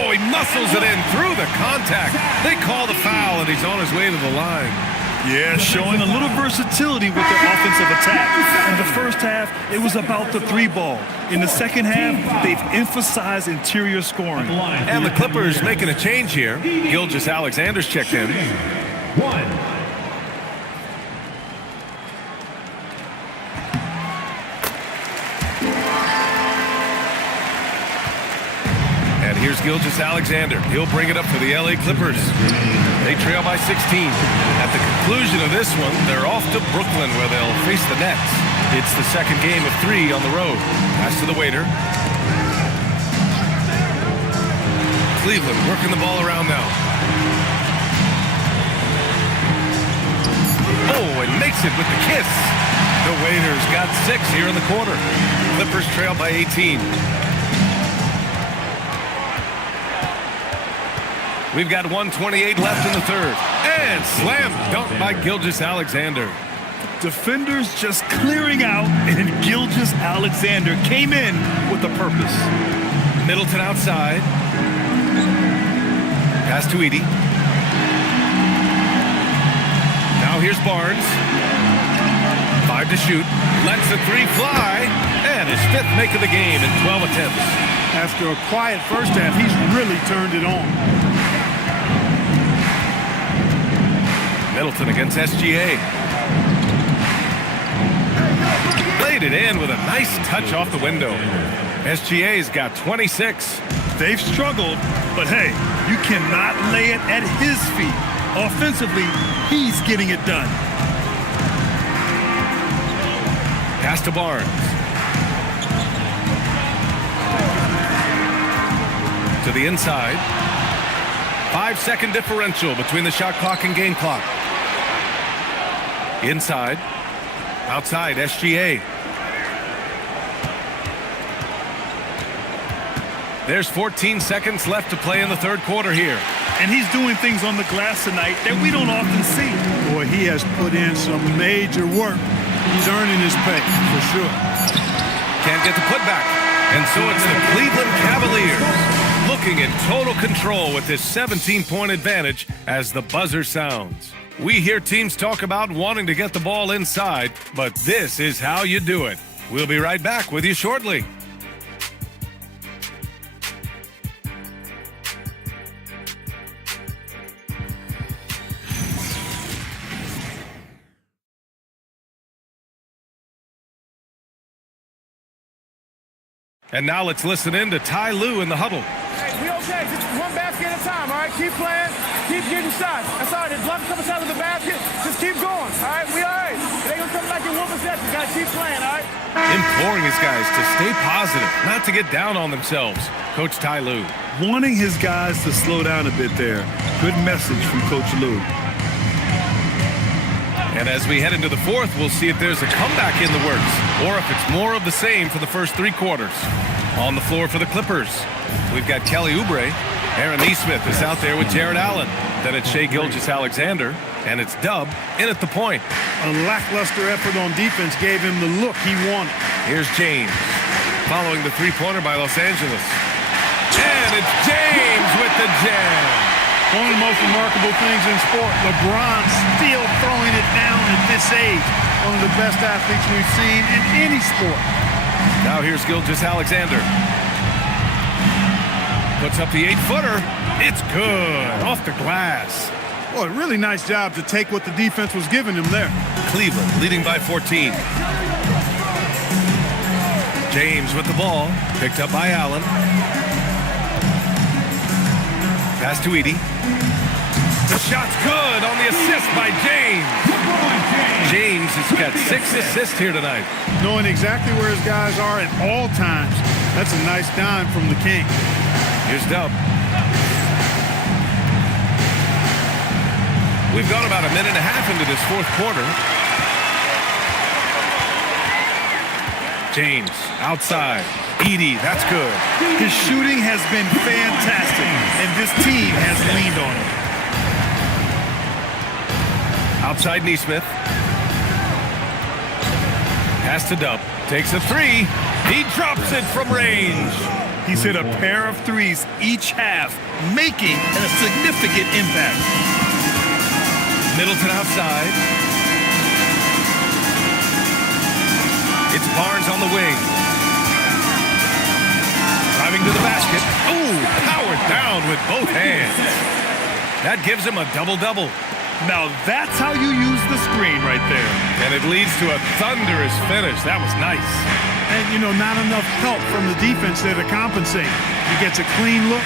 Oh, he muscles it in through the contact. They call the foul, and he's on his way to the line. Yeah, showing a little versatility with their offensive attack. In the first half, it was about the three ball. In the second half, they've emphasized interior scoring. And the Clippers making a change here. Gilgeous-Alexander's checked in. And here's Gilgeous-Alexander. He'll bring it up for the LA Clippers. They trail by 16. At the conclusion of this one, they're off to Brooklyn where they'll face the Nets. It's the second game of 3 on the road. Pass to the waiter. Cleveland working the ball around now. Oh, and makes it with the kiss. The Waiters got 6 here in the quarter. Clippers trail by 18. We've got 1:28 left in the third. And slam dunk by Gilgeous-Alexander. Defenders just clearing out, and Gilgeous-Alexander came in with a purpose. Middleton outside. Pass to Edey. Now here's Barnes. 5 to shoot. Lets the 3 fly. And his 5th make of the game in 12 attempts. After a quiet first half, he's really turned it on. Middleton against SGA. Laid it in with a nice touch off the window. SGA's got 26. They've struggled, but hey, you cannot lay it at his feet. Offensively, he's getting it done. Pass to Barnes. To the inside. 5-second differential between the shot clock and game clock. Inside. Outside, SGA. There's 14 seconds left to play in the third quarter here. And he's doing things on the glass tonight that we don't often see. Boy, he has put in some major work. He's earning his pay, for sure. Can't get the putback. And so it's the Cleveland Cavaliers looking in total control with this 17-point advantage as the buzzer sounds. We hear teams talk about wanting to get the ball inside, but this is how you do it. We'll be right back with you shortly. And now let's listen in to Ty Lue in the huddle. Hey, we okay. Just one basket at a time, all right? Keep playing. Keep getting shots. That's all right. There's block a couple shots of the basket. Just keep going, all right? We all right. It ain't going to come back in one possession. You got to keep playing, all right? Imploring his guys to stay positive, not to get down on themselves. Coach Ty Lue. Wanting his guys to slow down a bit there. Good message from Coach Lue. And as we head into the fourth, we'll see if there's a comeback in the works or if it's more of the same for the first 3 quarters. On the floor for the Clippers, we've got Kelly Oubre. Aaron Nesmith is out there with Jared Allen. Then it's Shai Gilgeous-Alexander, and it's Dub in at the point. A lackluster effort on defense gave him the look he wanted. Here's James, following the three-pointer by Los Angeles. And it's James with the jam. One of the most remarkable things in sport, LeBron still throwing it down at this age. one of the best athletes we've seen in any sport. Now here's Gilgeous-Alexander. Puts up the 8-footer. It's good. Off the glass. Boy, really nice job to take what the defense was giving him there. Cleveland leading by 14. James with the ball. Picked up by Allen. Pass to Edey. The shot's good on the assist by James. James has got 6 assists here tonight. Knowing exactly where his guys are at all times. That's a nice dime from the King. Here's Dub. We've gone about a minute and a half into this fourth quarter. James outside. Edey, that's good. His shooting has been fantastic, and this team has leaned on him. Outside Neesmith. Pass to Dub. Takes a 3. He drops it from range. He's hit a pair of threes each half, making a significant impact. Middleton outside. It's Barnes on the wing. Driving to the basket. Ooh, powered down with both hands. That gives him a double-double. Now that's how you use the screen right there. And it leads to a thunderous finish. That was nice. And, not enough help from the defense there to compensate. He gets a clean look,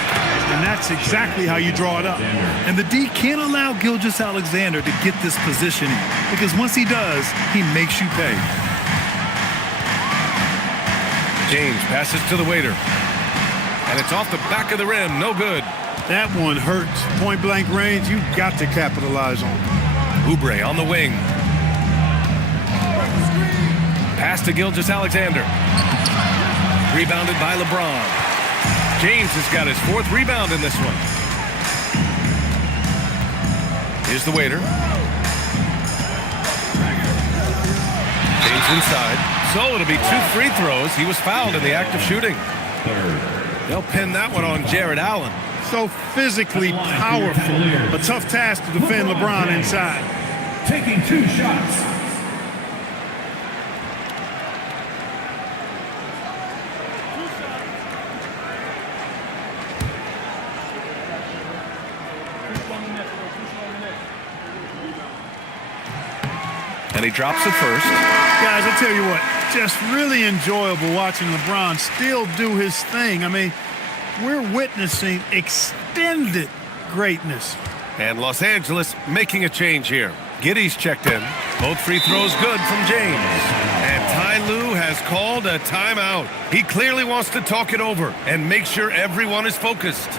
and that's exactly how you draw it up. And the D can't allow Gilgeous-Alexander to get this positioning, because once he does, he makes you pay. James passes to the waiter. And it's off the back of the rim. No good. That one hurts. Point-blank range, you've got to capitalize on it. Oubre on the wing. Pass to Gilgeous-Alexander. Rebounded by LeBron. James has got his 4th rebound in this one. Here's the waiter. James inside. So it'll be 2 free throws. He was fouled in the act of shooting. They'll pin that one on Jared Allen. So physically powerful. A tough task to defend LeBron inside. Taking 2 shots. And he drops it first. Guys, I tell you what, just really enjoyable watching LeBron still do his thing. I mean, we're witnessing extended greatness. And Los Angeles making a change here. Giddey's checked in. Both free throws good from James. And Ty Lue has called a timeout. He clearly wants to talk it over and make sure everyone is focused.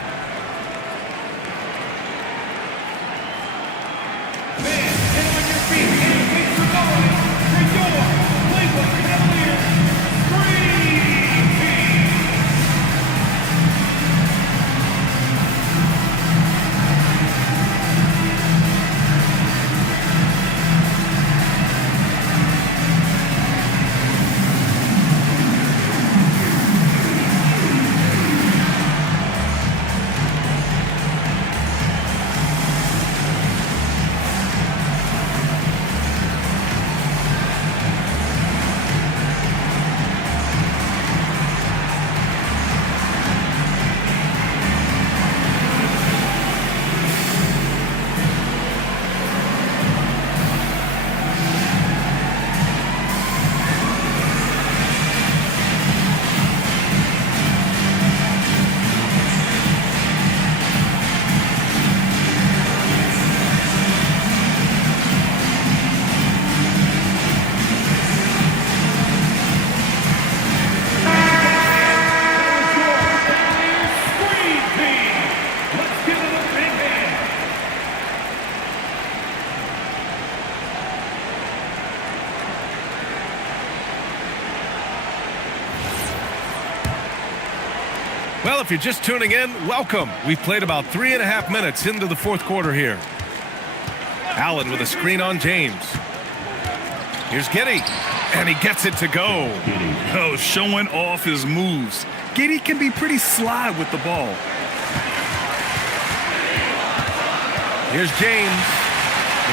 Well, if you're just tuning in, welcome. We've played about 3.5 minutes into the fourth quarter here. Allen with a screen on James. Here's Giddey, and he gets it to go. Oh, showing off his moves. Giddey can be pretty sly with the ball. Here's James.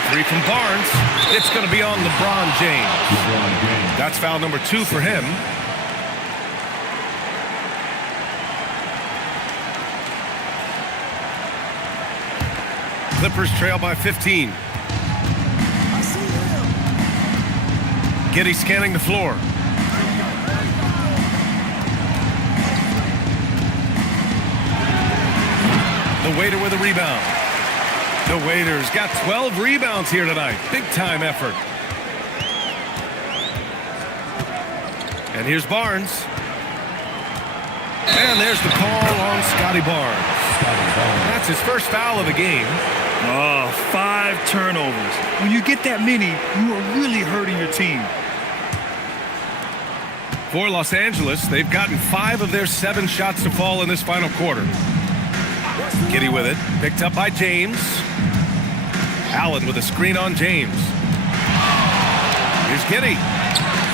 The three from Barnes. It's going to be on LeBron James. That's foul number 2 for him. Clippers trail by 15. Giddey scanning the floor. The Waiter with a rebound. The Waiters got 12 rebounds here tonight. Big time effort. And here's Barnes. And there's the call on Scotty Barnes. That's his first foul of the game. Oh, 5 turnovers. When you get that many, you are really hurting your team. For Los Angeles, they've gotten 5 of their 7 shots to fall in this final quarter. Giddey with it, picked up by James. Allen with a screen on James. Here's Giddey.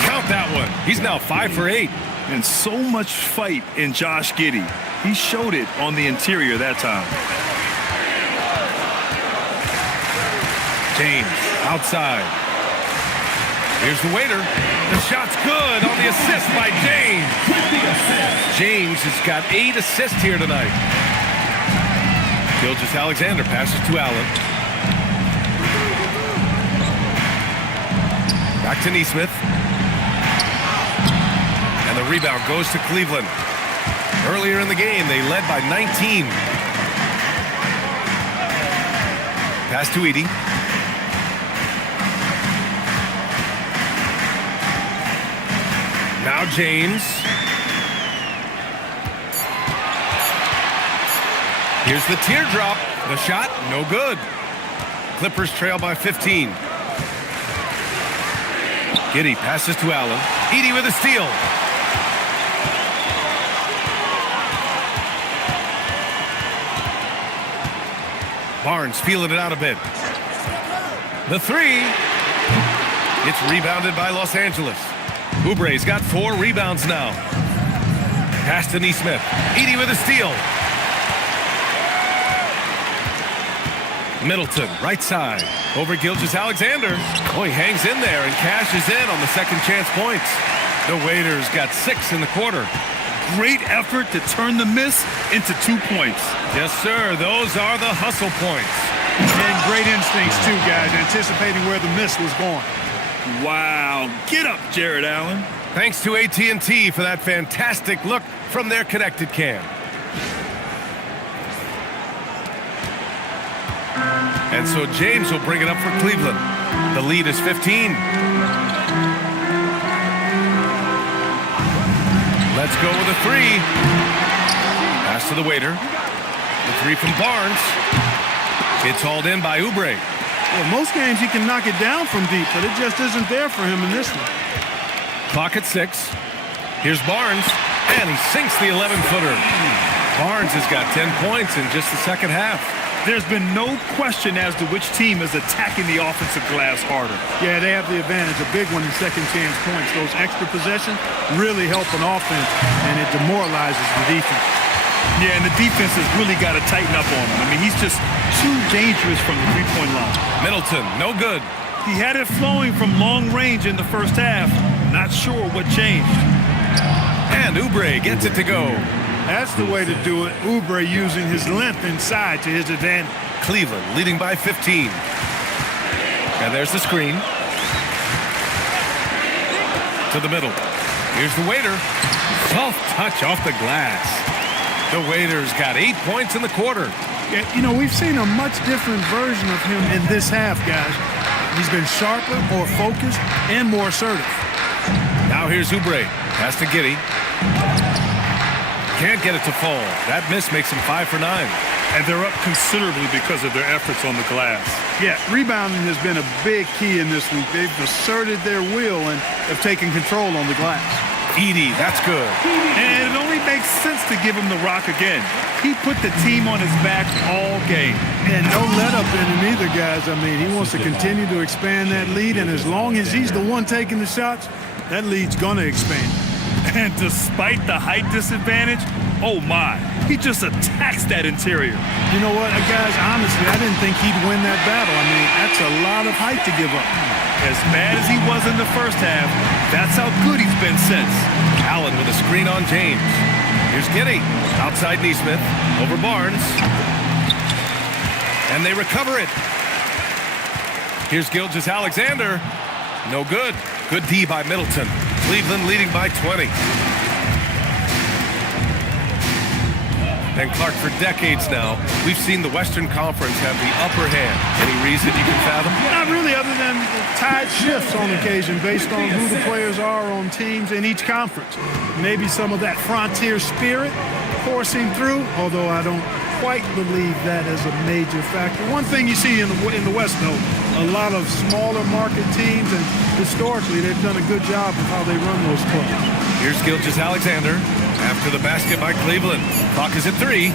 Count that one. He's now 5 for 8. And so much fight in Josh Giddey. He showed it on the interior that time. James outside. Here's the Waiter. The shot's good on the assist by James. James has got 8 assists here tonight. Gilgeous-Alexander passes to Allen. Back to Nesmith. And the rebound goes to Cleveland. Earlier in the game, they led by 19. Pass to Edey. Now James. Here's the teardrop. The shot, no good. Clippers trail by 15. Giddey passes to Allen. Edey with a steal. Barnes feeling it out a bit. The three. It's rebounded by Los Angeles. Oubre's got 4 rebounds now. Pass to Nesmith. Edey with a steal. Middleton, right side. Over Gilgeous-Alexander. Oh, he hangs in there and cashes in on the second chance points. The Waiters got 6 in the quarter. Great effort to turn the miss into 2 points. Yes, sir. Those are the hustle points. And great instincts, too, guys, anticipating where the miss was going. Wow. Get up, Jared Allen. Thanks to AT&T for that fantastic look from their connected cam. And so James will bring it up for Cleveland. The lead is 15. Let's go with a 3. Pass to the Waiter. The 3 from Barnes. It's hauled in by Oubre. Well, most games he can knock it down from deep, but it just isn't there for him in this one. Clock at 6. Here's Barnes, and he sinks the 11-footer. Barnes has got 10 points in just the second half. There's been no question as to which team is attacking the offensive glass harder. Yeah, they have the advantage, a big one in second chance points. Those extra possessions really help an offense, and it demoralizes the defense. Yeah, and the defense has really got to tighten up on him. I mean, he's just too dangerous from the three-point line. Middleton, no good. He had it flowing from long range in the first half. Not sure what changed. And Oubre gets it to go. That's the way to do it. Oubre using his length inside to his advantage. Cleveland leading by 15. And there's the screen. To the middle. Here's the Waiter. Soft touch off the glass. The Waiters got 8 points in the quarter. Yeah, you know, we've seen a much different version of him in this half, guys. He's been sharper, more focused, and more assertive. Now here's Oubre. Pass to Giddey. Can't get it to fall. That miss makes him 5 for 9. And they're up considerably because of their efforts on the glass. Yeah, rebounding has been a big key in this week. They've asserted their will and have taken control on the glass. Edey, that's good. And it only makes sense to give him the rock again. He put the team on his back all game. And no let up in him either, guys. I mean, he wants to continue to expand that lead, and as long as he's the one taking the shots, that lead's going to expand. And despite the height disadvantage, Oh my, he just attacks that interior. You know what, guys, honestly, I didn't think he'd win that battle. I mean, that's a lot of height to give up. As bad as he was in the first half, that's how good he's been since. Allen with a screen on James. Here's Giddy. Outside Neesmith. Over Barnes. And they recover it. Here's Gilgeous-Alexander. No good. Good D by Middleton. Cleveland leading by 20. And Clark, for decades now, we've seen the Western Conference have the upper hand. Any reason you can fathom? Not really, other than the tide shifts on occasion based on who the players are on teams in each conference. Maybe some of that frontier spirit coursing through, although I don't quite believe that is a major factor. One thing you see in the West, though, a lot of smaller market teams, and historically they've done a good job of how they run those clubs. Here's Gilgeous-Alexander after the basket by Cleveland. Clock is at 3.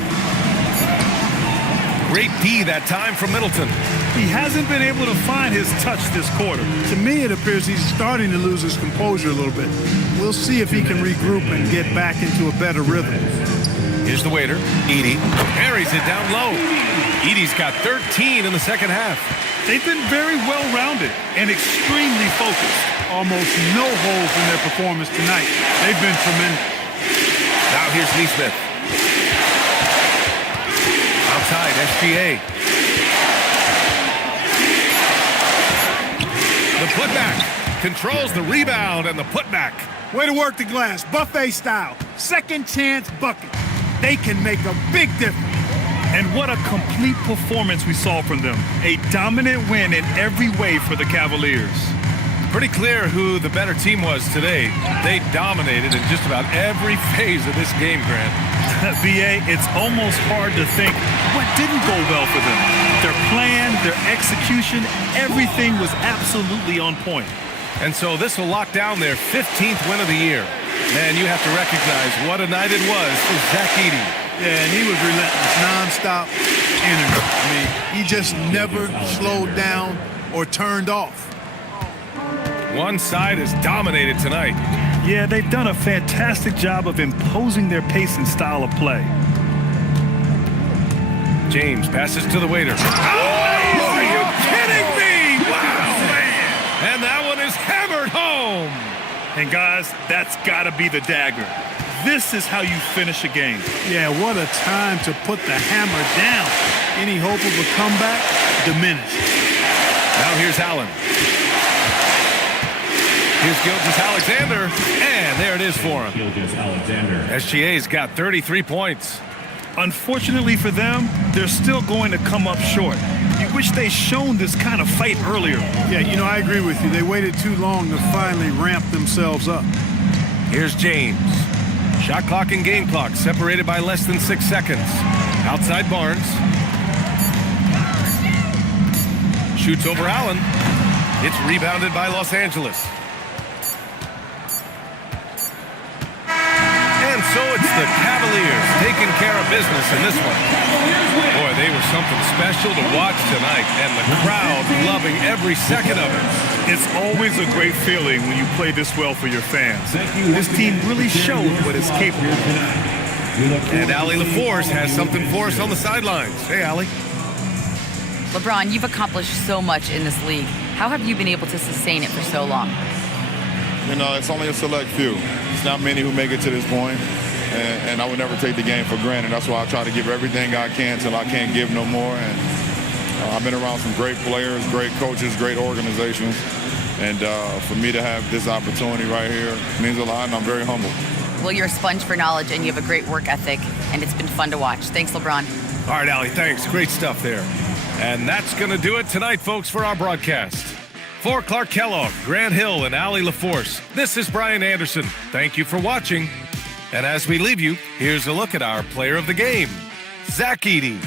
Great D that time from Middleton. He hasn't been able to find his touch this quarter. To me, it appears he's starting to lose his composure a little bit. We'll see if he can regroup and get back into a better rhythm. Here's the waiter, Edey. Carries it down low. Edey's got 13 in the second half. They've been very well-rounded and extremely focused. Almost no holes in their performance tonight. They've been tremendous. Now here's Neesmith. Outside, SGA. The putback. Controls the rebound and the putback. Way to work the glass, buffet style. Second chance bucket. They can make a big difference. And what a complete performance we saw from them. A dominant win in every way for the Cavaliers. Pretty clear who the better team was today. They dominated in just about every phase of this game, Grant. BA, it's almost hard to think what didn't go well for them. Their plan, their execution, everything was absolutely on point. And so this will lock down their 15th win of the year. Man, you have to recognize what a night it was for Zach Edey. Yeah, and he was relentless, nonstop energy. I mean, he just never slowed down or turned off. One side has dominated tonight. Yeah, they've done a fantastic job of imposing their pace and style of play. James passes to the waiter. Oh, are you kidding me? Wow, man. And that one is hammered home. And guys, that's got to be the dagger. This is how you finish a game. Yeah, what a time to put the hammer down. Any hope of a comeback diminished. Now here's Allen. Here's Gilgeous-Alexander, and there it is for him. Gilgeous-Alexander. SGA's got 33 points. Unfortunately for them, they're still going to come up short. You wish they'd shown this kind of fight earlier. Yeah, you know, I agree with you. They waited too long to finally ramp themselves up. Here's James. Shot clock and game clock separated by less than 6 seconds. Outside Barnes. Shoots over Allen. It's rebounded by Los Angeles. And so it's the Cavaliers taking care of business in this one. Boy, they were something special to watch tonight, and the crowd loving every second of it. It's always a great feeling when you play this well for your fans. This team really showed what it's capable of. And Allie LaForce has something for us on the sidelines. Hey, Allie. LeBron, you've accomplished so much in this league. How have you been able to sustain it for so long? You know, it's only a select few. It's not many who make it to this point, and I would never take the game for granted. That's why I try to give everything I can till I can't give no more. And I've been around some great players, great coaches, great organizations, and for me to have this opportunity right here means a lot, and I'm very humble. Well, you're a sponge for knowledge, and you have a great work ethic, and it's been fun to watch. Thanks, LeBron. All right, Allie, thanks. Great stuff there. And that's going to do it tonight, folks, for our broadcast. For Clark Kellogg, Grant Hill, and Allie LaForce, this is Brian Anderson. Thank you for watching. And as we leave you, here's a look at our player of the game, Zach Edey.